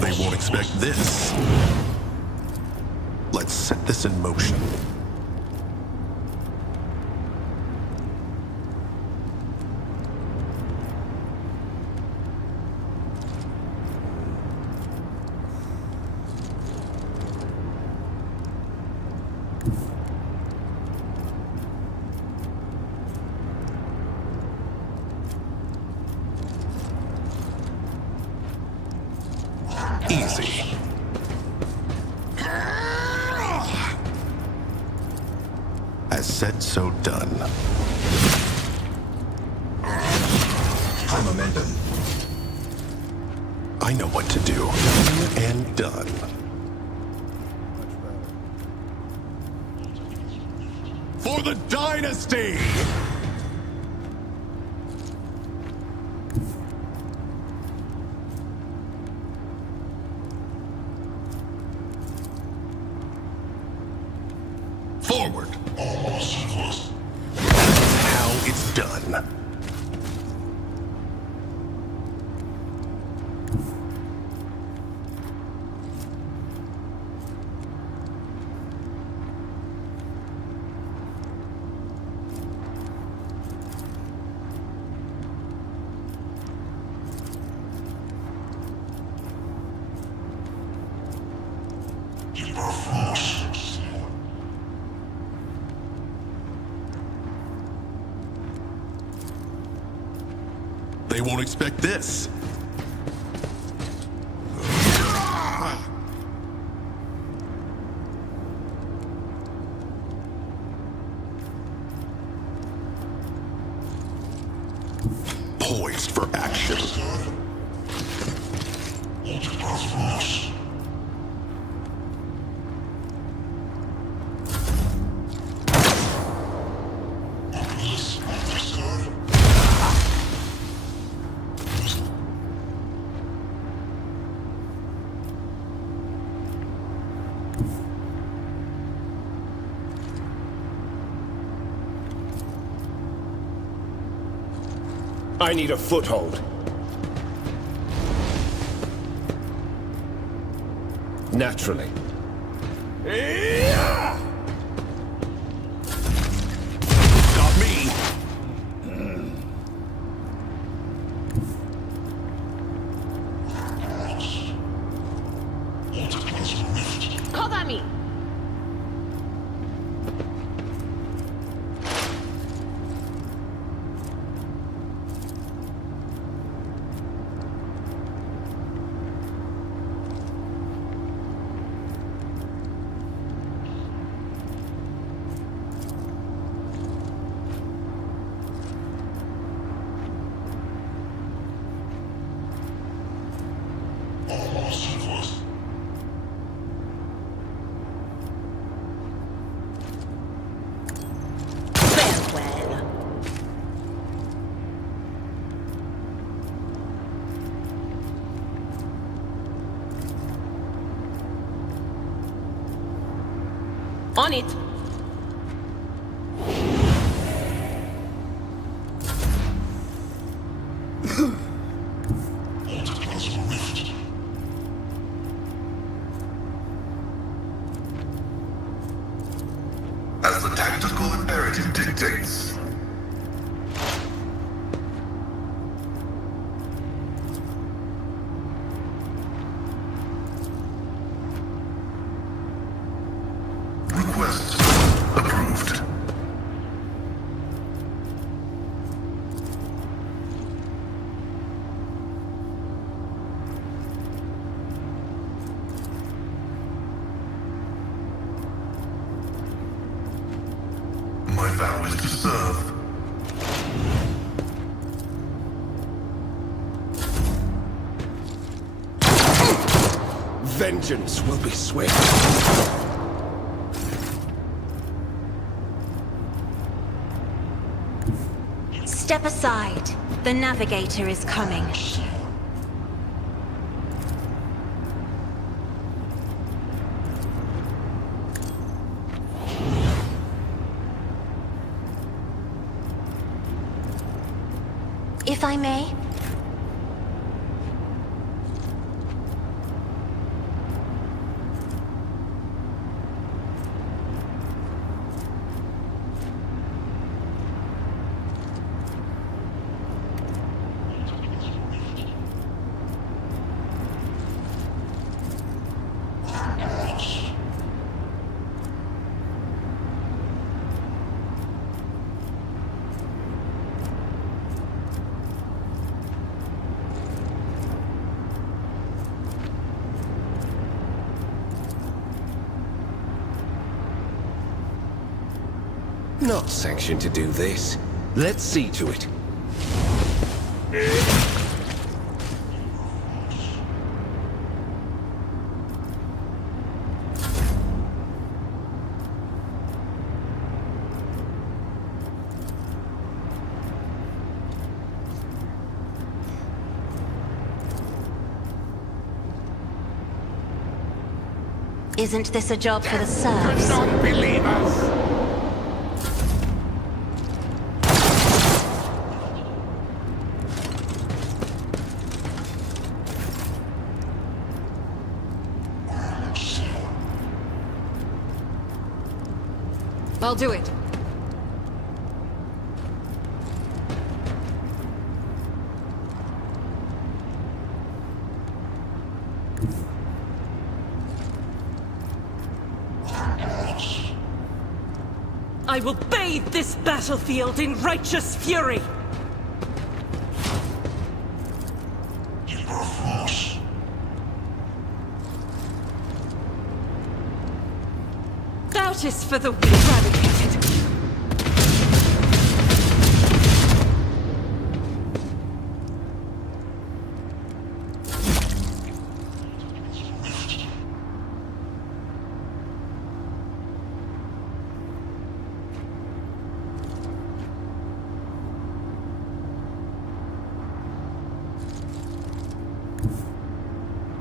They won't expect this. Let's set this in motion. Easy. As said, so done. High momentum. I know what to do. And done. For the dynasty! Forward! That's how it's done. They won't expect this. Poised for action. I need a foothold. Naturally. Got me. Cover me! Farewell. On it. As the tactical imperative dictates. Request approved. My vow is to serve. Vengeance will be swift. Step aside. The navigator is coming. If I may? Not sanctioned to do this. Let's see to it. Isn't this a job for the serfs? Non-believers! I'll do it. I will bathe this battlefield in righteous fury! Doubt is for the eradicated.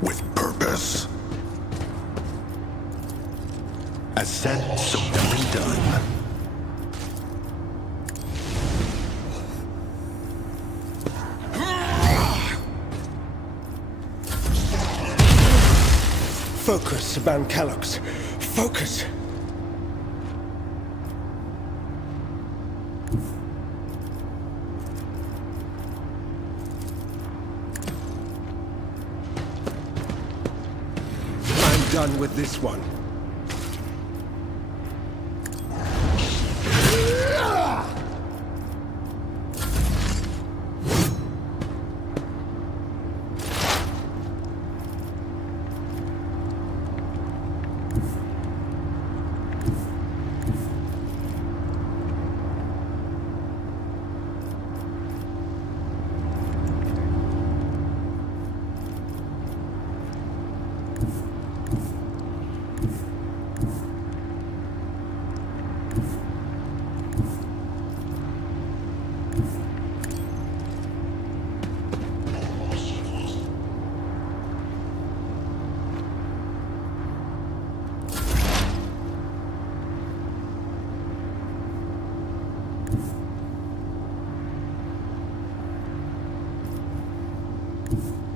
With purpose. As said, so done. Focus, Van Calox. Focus! I'm done with this one.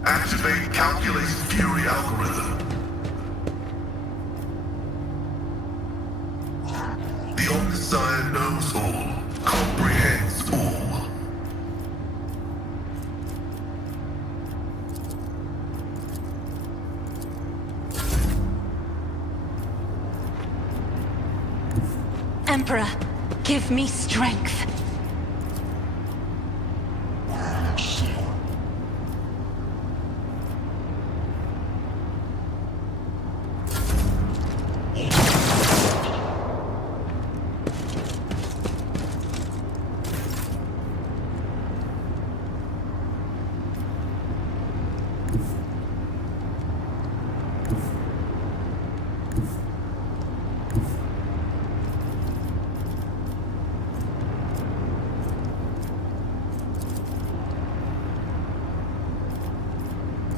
Activate calculated fury algorithm. The Omniscient knows all, comprehends all. Emperor, give me strength.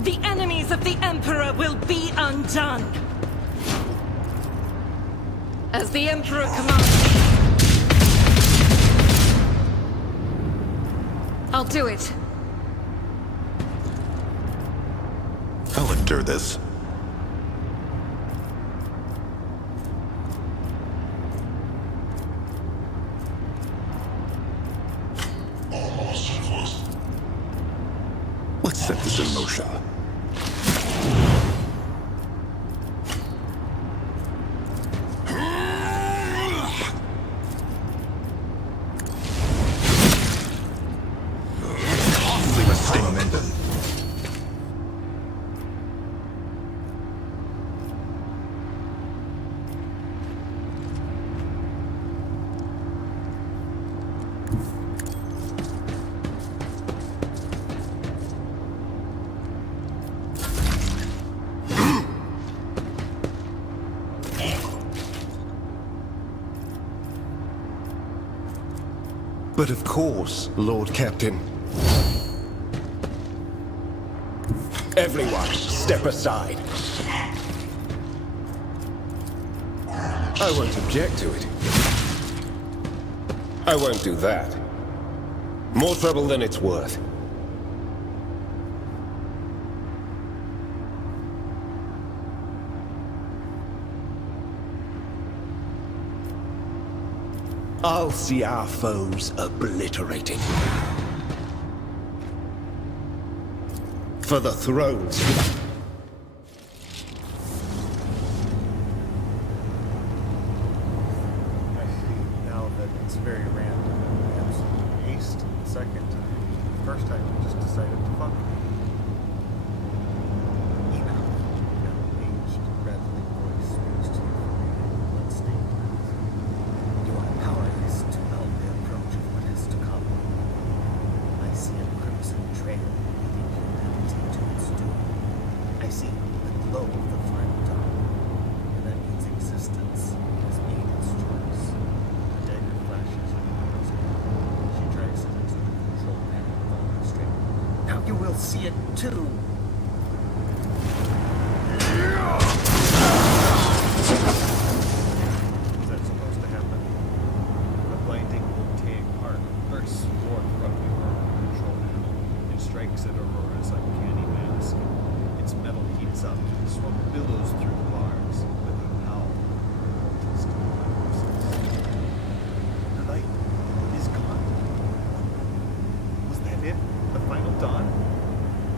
the enemies of the Emperor will be undone. As the Emperor commands. I'll do it. I'll endure this. Let's set this in motion. Costly mistake. Momentum. But of course, Lord Captain. Everyone, step aside. I won't object to it. I won't do that. More trouble than it's worth. I'll see our foes obliterated. For the thrones. I see now that it's very random. I absolutely aced the second time. The first time I just decided to fuck me. Enough. Now aged, rattling voice speaks to you from a bloodstained mouth. You are powerless to know the approach of what is to come. I see a crimson trail leading humanity to its doom. I see the glow of the final dawn, and that means existence has made its choice. The dagger flashes in Laura's hand. She tries to exert the control panel with all her strength. Now you will see it too! Is that supposed to happen? A blinding voltaic arc bursts forth from the Aurora control panel and strikes at Aurora's uncanny mask. Its metal heats up, smoke billows through the bars with a howl. The light is gone. Was that it? The final dawn?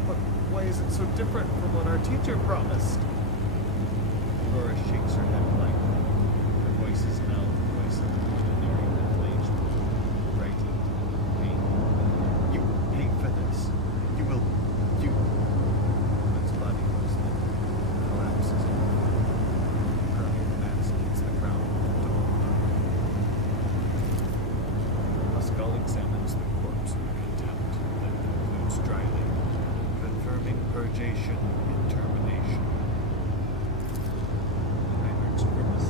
But why is it so different from what our teacher promised? Aurora shakes her head blankly. Her voice is now the voice of the visionary middle-aged woman, frightened and pain. You will pay for this. You will... You... The woman's body moves limp, collapses on the floor. Her iron mask hits the ground to hold on. A skull examines the corpse with contempt, then concludes dryly, confirming purgation and termination. Heinrich's grimace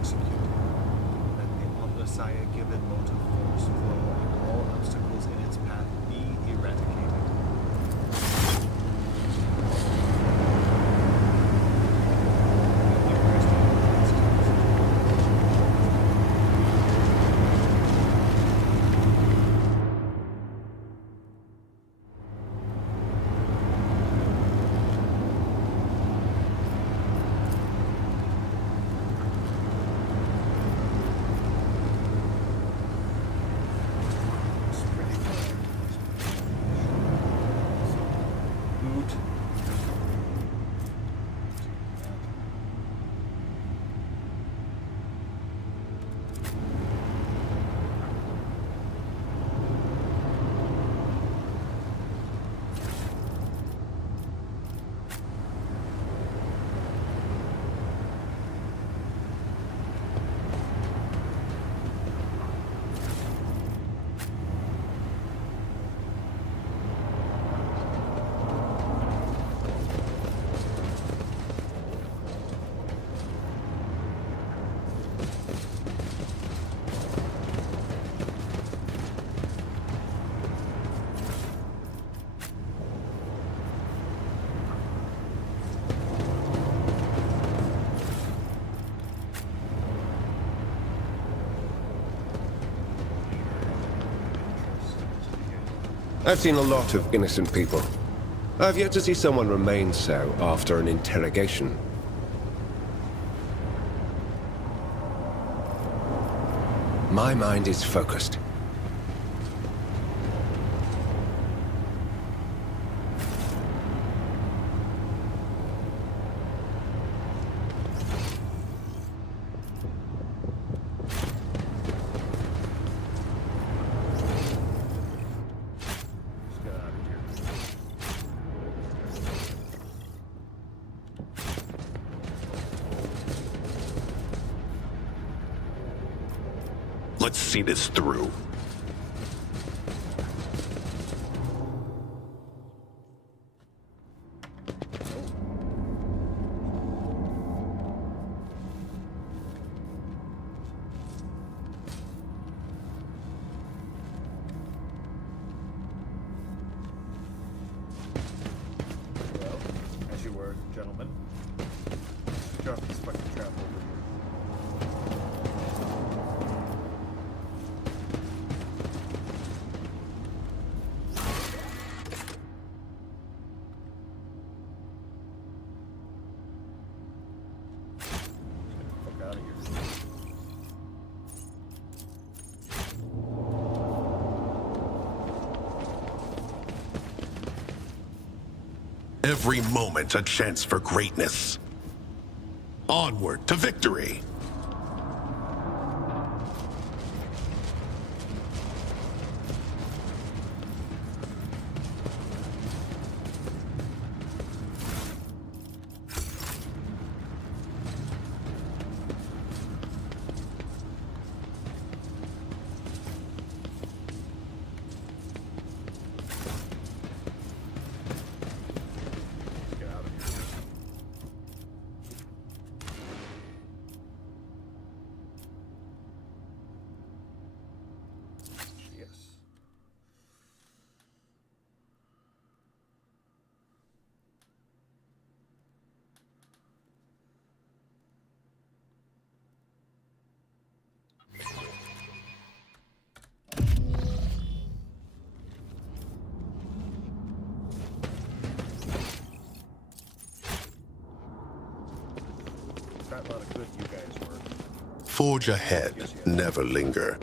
executed. That the Omnissiah given motive force flow and all obstacles in its path be eradicated. I've seen a lot of innocent people. I've yet to see someone remain so after an interrogation. My mind is focused. Let's see this through. Well, as you were, gentlemen. Drop this fucking trap over here. Fuck out of here. Every moment a chance for greatness. Onward to victory. Get out of here. Yes. That lot of good you guys were. Forge ahead, never linger.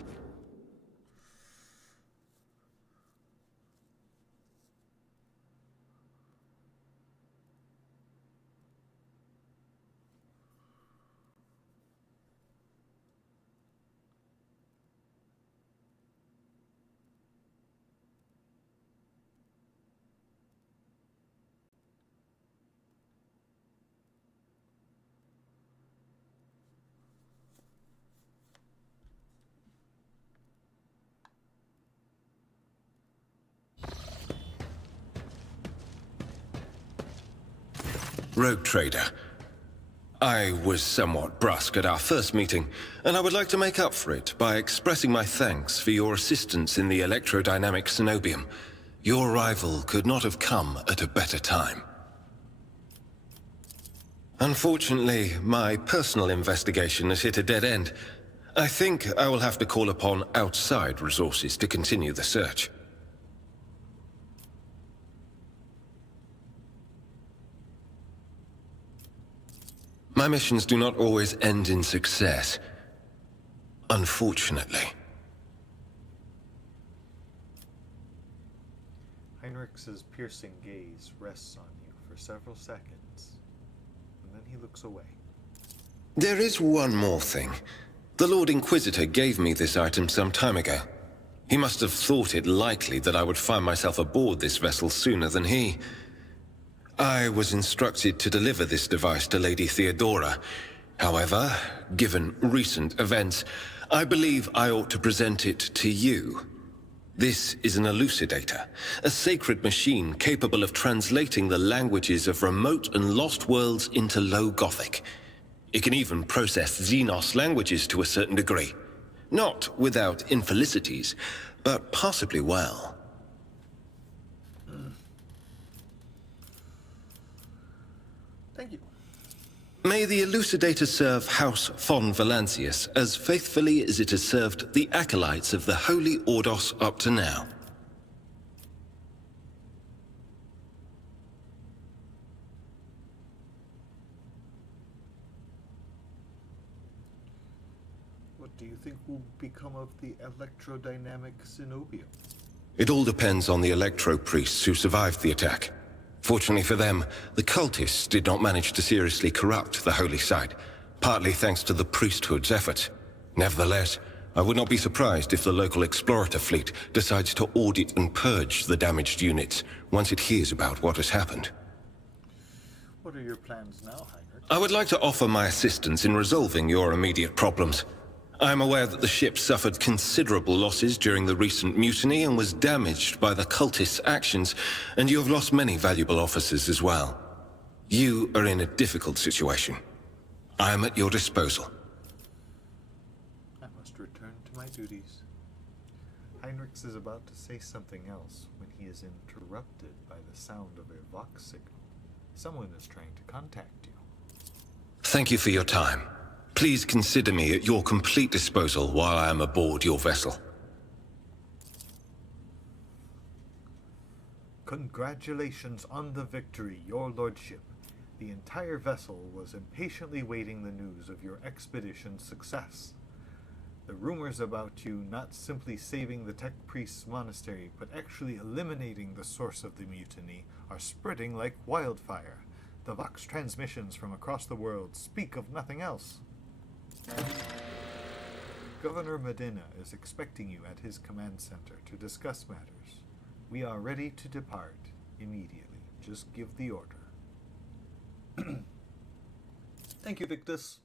Rogue trader. I was somewhat brusque at our first meeting, and I would like to make up for it by expressing my thanks for your assistance in the electrodynamic Cenobium. Your arrival could not have come at a better time. Unfortunately, my personal investigation has hit a dead end. I think I will have to call upon outside resources to continue the search. My missions do not always end in success. Unfortunately. Heinrich's piercing gaze rests on you for several seconds, and then he looks away. There is one more thing. The Lord Inquisitor gave me this item some time ago. He must have thought it likely that I would find myself aboard this vessel sooner than he. I was instructed to deliver this device to Lady Theodora. However, given recent events, I believe I ought to present it to you. This is an elucidator, a sacred machine capable of translating the languages of remote and lost worlds into Low Gothic. It can even process Xenos languages to a certain degree. Not without infelicities, but possibly well. Thank you. May the elucidator serve House von Valancius as faithfully as it has served the acolytes of the Holy Ordos up to now. What do you think will become of the electrodynamic Cenobium? It all depends on the electro-priests who survived the attack. Fortunately for them, the cultists did not manage to seriously corrupt the holy site, partly thanks to the priesthood's efforts. Nevertheless, I would not be surprised if the local explorator fleet decides to audit and purge the damaged units once it hears about what has happened. What are your plans now, Heinrich? I would like to offer my assistance in resolving your immediate problems. I am aware that the ship suffered considerable losses during the recent mutiny and was damaged by the cultists' actions, and you have lost many valuable officers as well. You are in a difficult situation. I am at your disposal. I must return to my duties. Heinrich is about to say something else when he is interrupted by the sound of a Vox signal. Someone is trying to contact you. Thank you for your time. Please consider me at your complete disposal while I am aboard your vessel. Congratulations on the victory, your lordship. The entire vessel was impatiently waiting the news of your expedition's success. The rumors about you not simply saving the Tech Priest's monastery, but actually eliminating the source of the mutiny, are spreading like wildfire. The Vox transmissions from across the world speak of nothing else. Governor Medina is expecting you at his command center to discuss matters. We are ready to depart immediately. Just give the order. Thank you, Victus.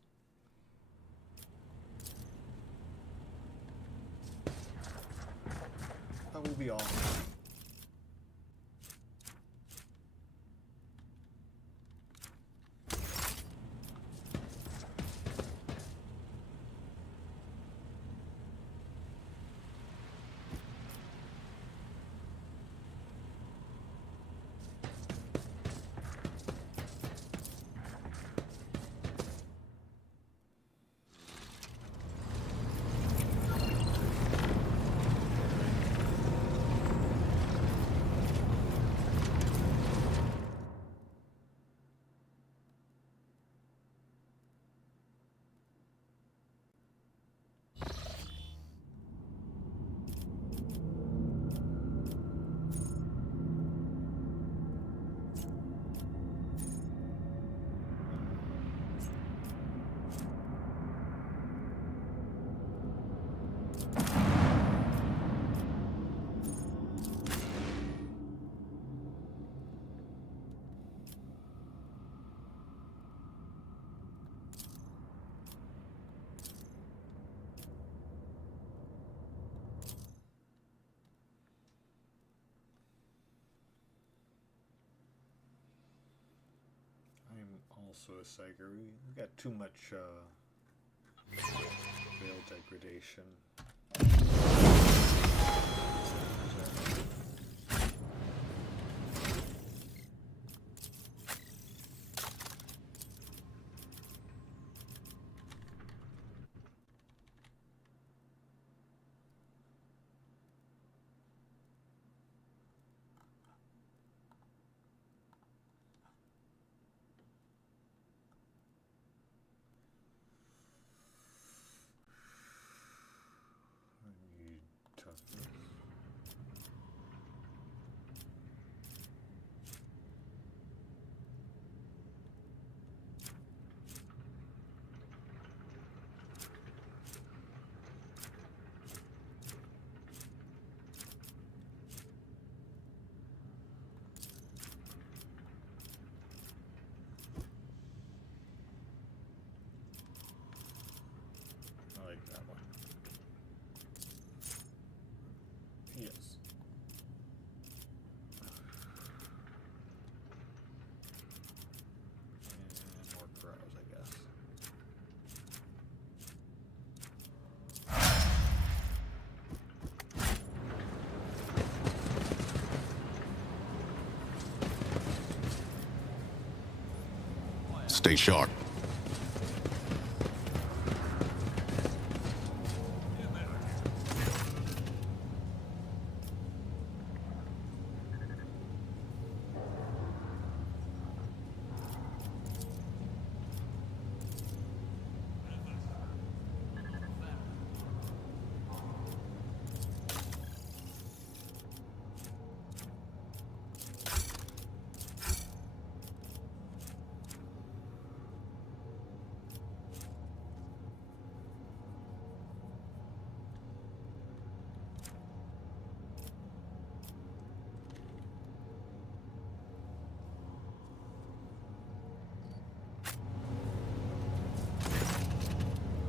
That will be all. also a Saiger. We got too much veil degradation. I like that one. Yes. And more crows, I guess. Stay sharp.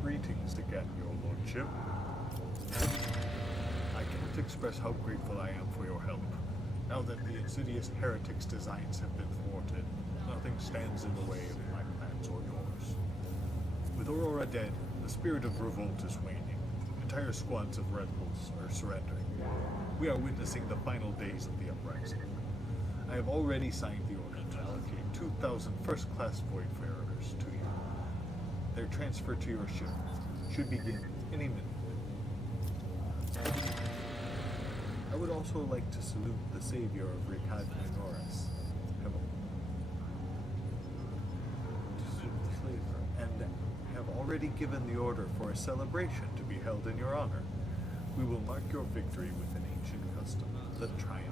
Greetings again, your lordship. I can't express how grateful I am for your help. Now that the insidious heretics' designs have been thwarted, nothing stands in the way of my plans or yours. With Aurora dead, the spirit of revolt is waning. Entire squads of rebels are surrendering. We are witnessing the final days of the uprising. I have already signed the order to allocate 2,000 first-class voidfarers to you. Their transfer to your ship should begin any minute. I would also like to salute the savior of Ricad Minoris, and have already given the order for a celebration to be held in your honor. We will mark your victory with an ancient custom, the Triumph.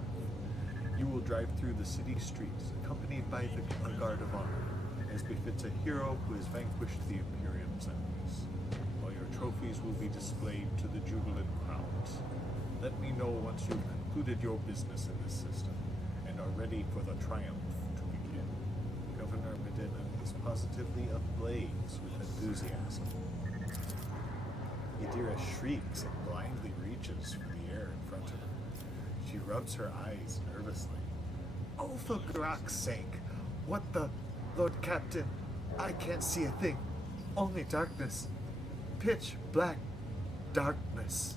You will drive through the city streets, accompanied by a guard of honor, as befits a hero who has vanquished the Imperium's enemies, while your trophies will be displayed to the jubilant crowds. Let me know once you've concluded your business in this system, and are ready for the triumph to begin. Governor Medina is positively ablaze with enthusiasm. Yadira shrieks and blindly reaches for the air in front of her. She rubs her eyes nervously. Oh, for Grak's sake! What the... Lord Captain, I can't see a thing. Only darkness. Pitch black darkness.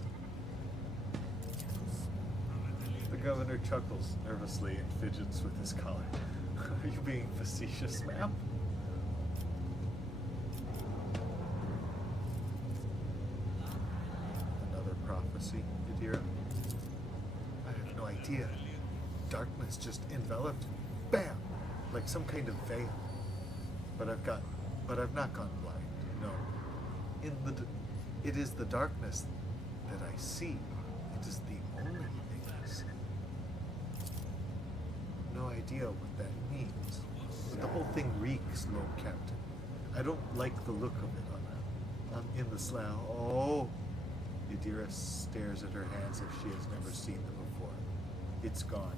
The governor chuckles nervously and fidgets with his collar. Are you being facetious, ma'am? Another prophecy, Yadira? I have no idea. Darkness just enveloped. Bam! Like some kind of veil. But I've not gone blind. No. It is the darkness that I see. It is the only thing I see. No idea what that means. But the whole thing reeks, Lord Captain. I don't like the look of it in the slough. Oh! Yadira stares at her hands as she has never seen them before. It's gone.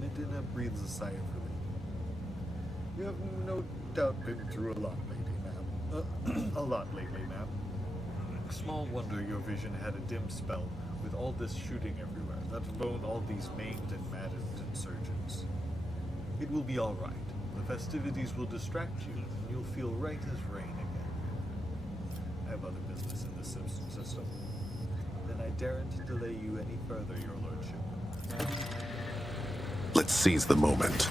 Medina breathes a sigh of relief. You have no doubt been through a lot lately, ma'am. A lot lately, ma'am. Small wonder your vision had a dim spell with all this shooting everywhere, let alone all these maimed and maddened insurgents. It will be all right. The festivities will distract you, and you'll feel right as rain again. I have other business in this system. Then I daren't delay you any further, your lordship. Let's seize the moment.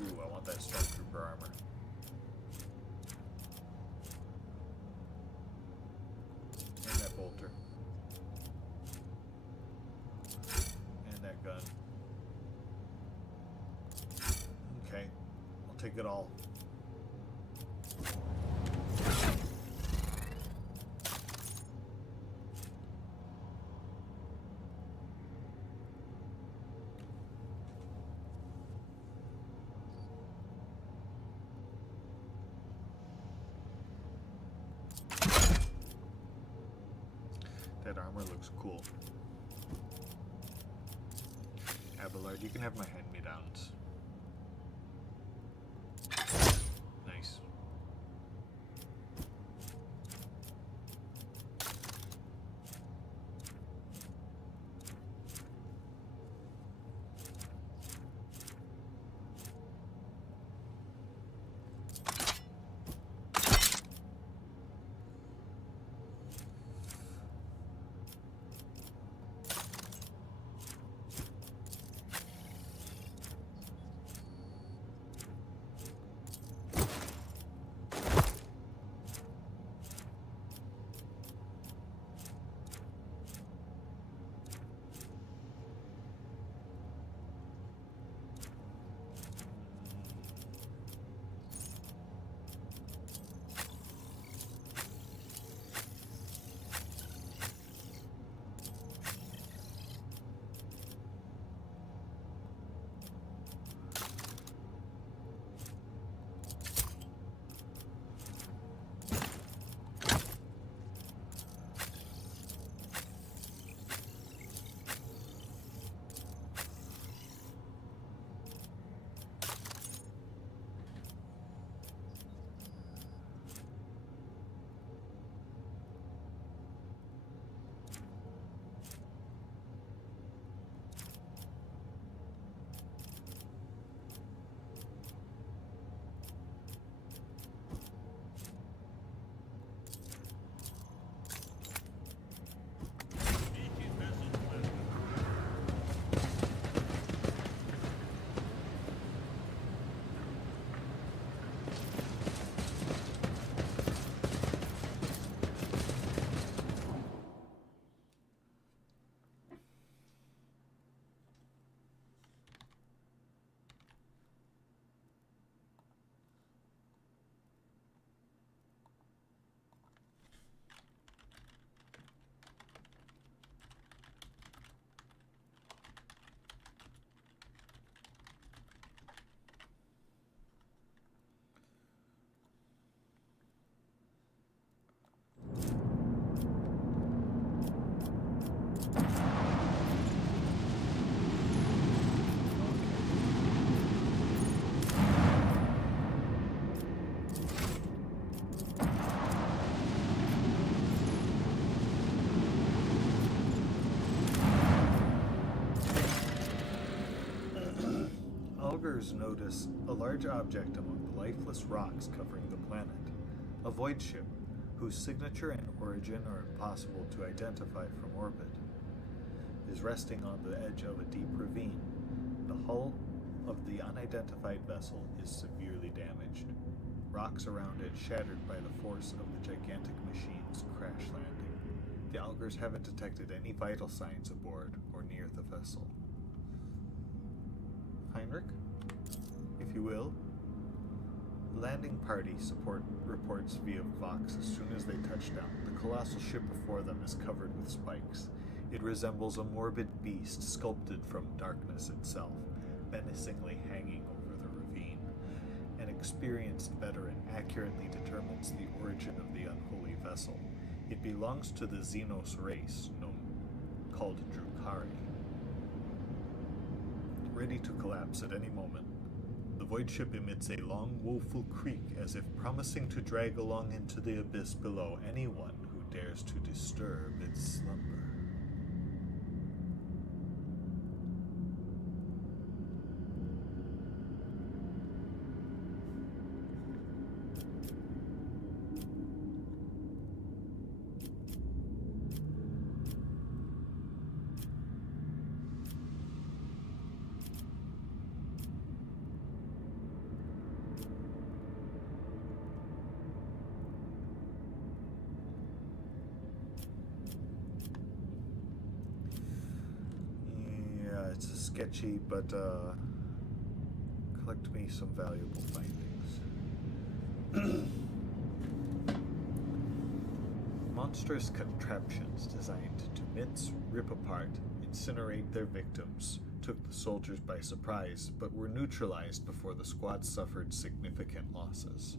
Ooh, I want that stormtrooper armor. And that bolter. And that gun. Okay, I'll take it all. That armor looks cool. Abelard, you can have my hand-me-downs. Nice. Augurs notice a large object among the lifeless rocks covering the planet, a void ship, whose signature and origin are impossible to identify from orbit. It is resting on the edge of a deep ravine. The hull of the unidentified vessel is severely damaged. Rocks around it shattered by the force of the gigantic machine's crash landing. The Augurs haven't detected any vital signs aboard or near the vessel. Heinrich, if you will. Landing party support reports via Vox as soon as they touch down. The colossal ship before them is covered with spikes. It resembles a morbid beast sculpted from darkness itself, menacingly hanging over the ravine. An experienced veteran accurately determines the origin of the unholy vessel. It belongs to the Xenos race, called Drukari. Ready to collapse at any moment, the void ship emits a long, woeful creak as if promising to drag along into the abyss below anyone who dares to disturb its slumber. sketchy, but collect me some valuable findings. Monstrous contraptions designed to mince, rip apart, incinerate their victims took the soldiers by surprise, but were neutralized before the squad suffered significant losses.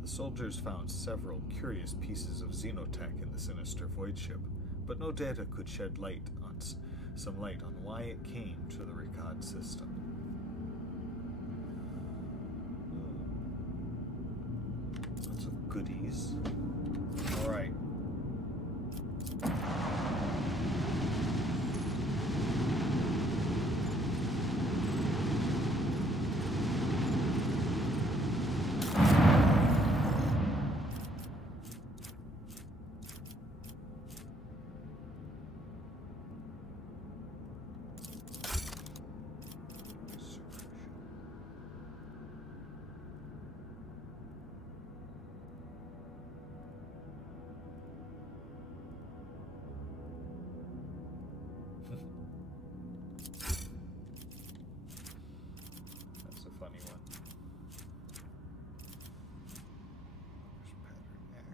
The soldiers found several curious pieces of xenotech in the sinister void ship, but no data could shed some light on why it came to the Ricard system. Lots of goodies. Alright. That's a funny one. There's pattern X.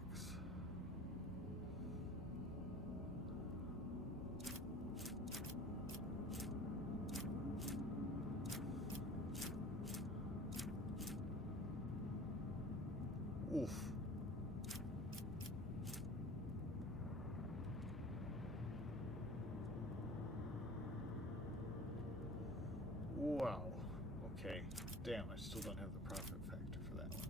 Oof. Wow. Okay. Damn, I still don't have the profit factor for that one.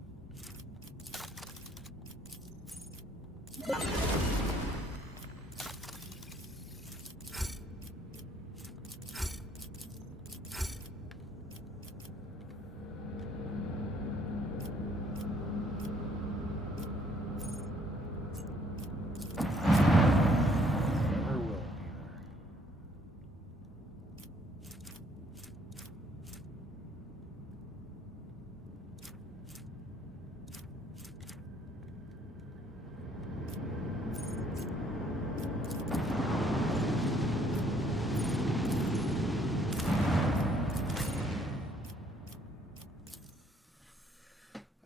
Never will either.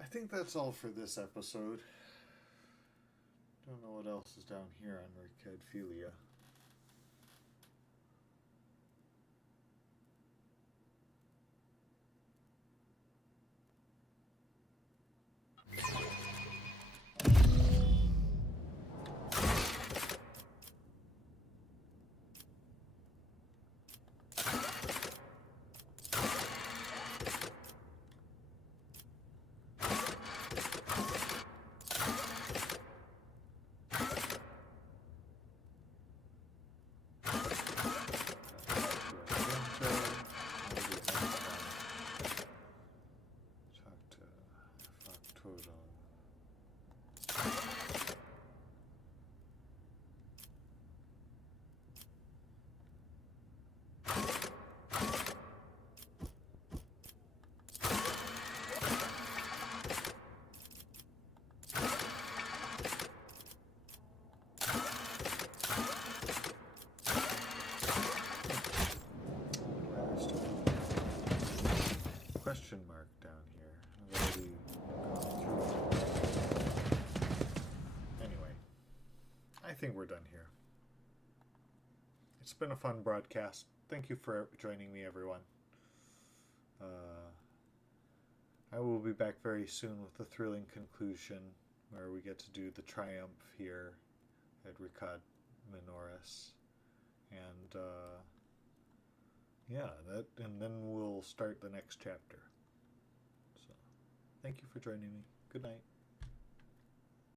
I think that's all for this episode. Don't know what else is down here on Ricadphilia. Talk to Factotum. Question mark down here. I've already gone through it. Anyway, I think we're done here. It's been a fun broadcast. Thank you for joining me, everyone. I will be back very soon with a thrilling conclusion where we get to do the triumph here at Ricad Minoris. And yeah, and then we'll start the next chapter. So, thank you for joining me. Good night.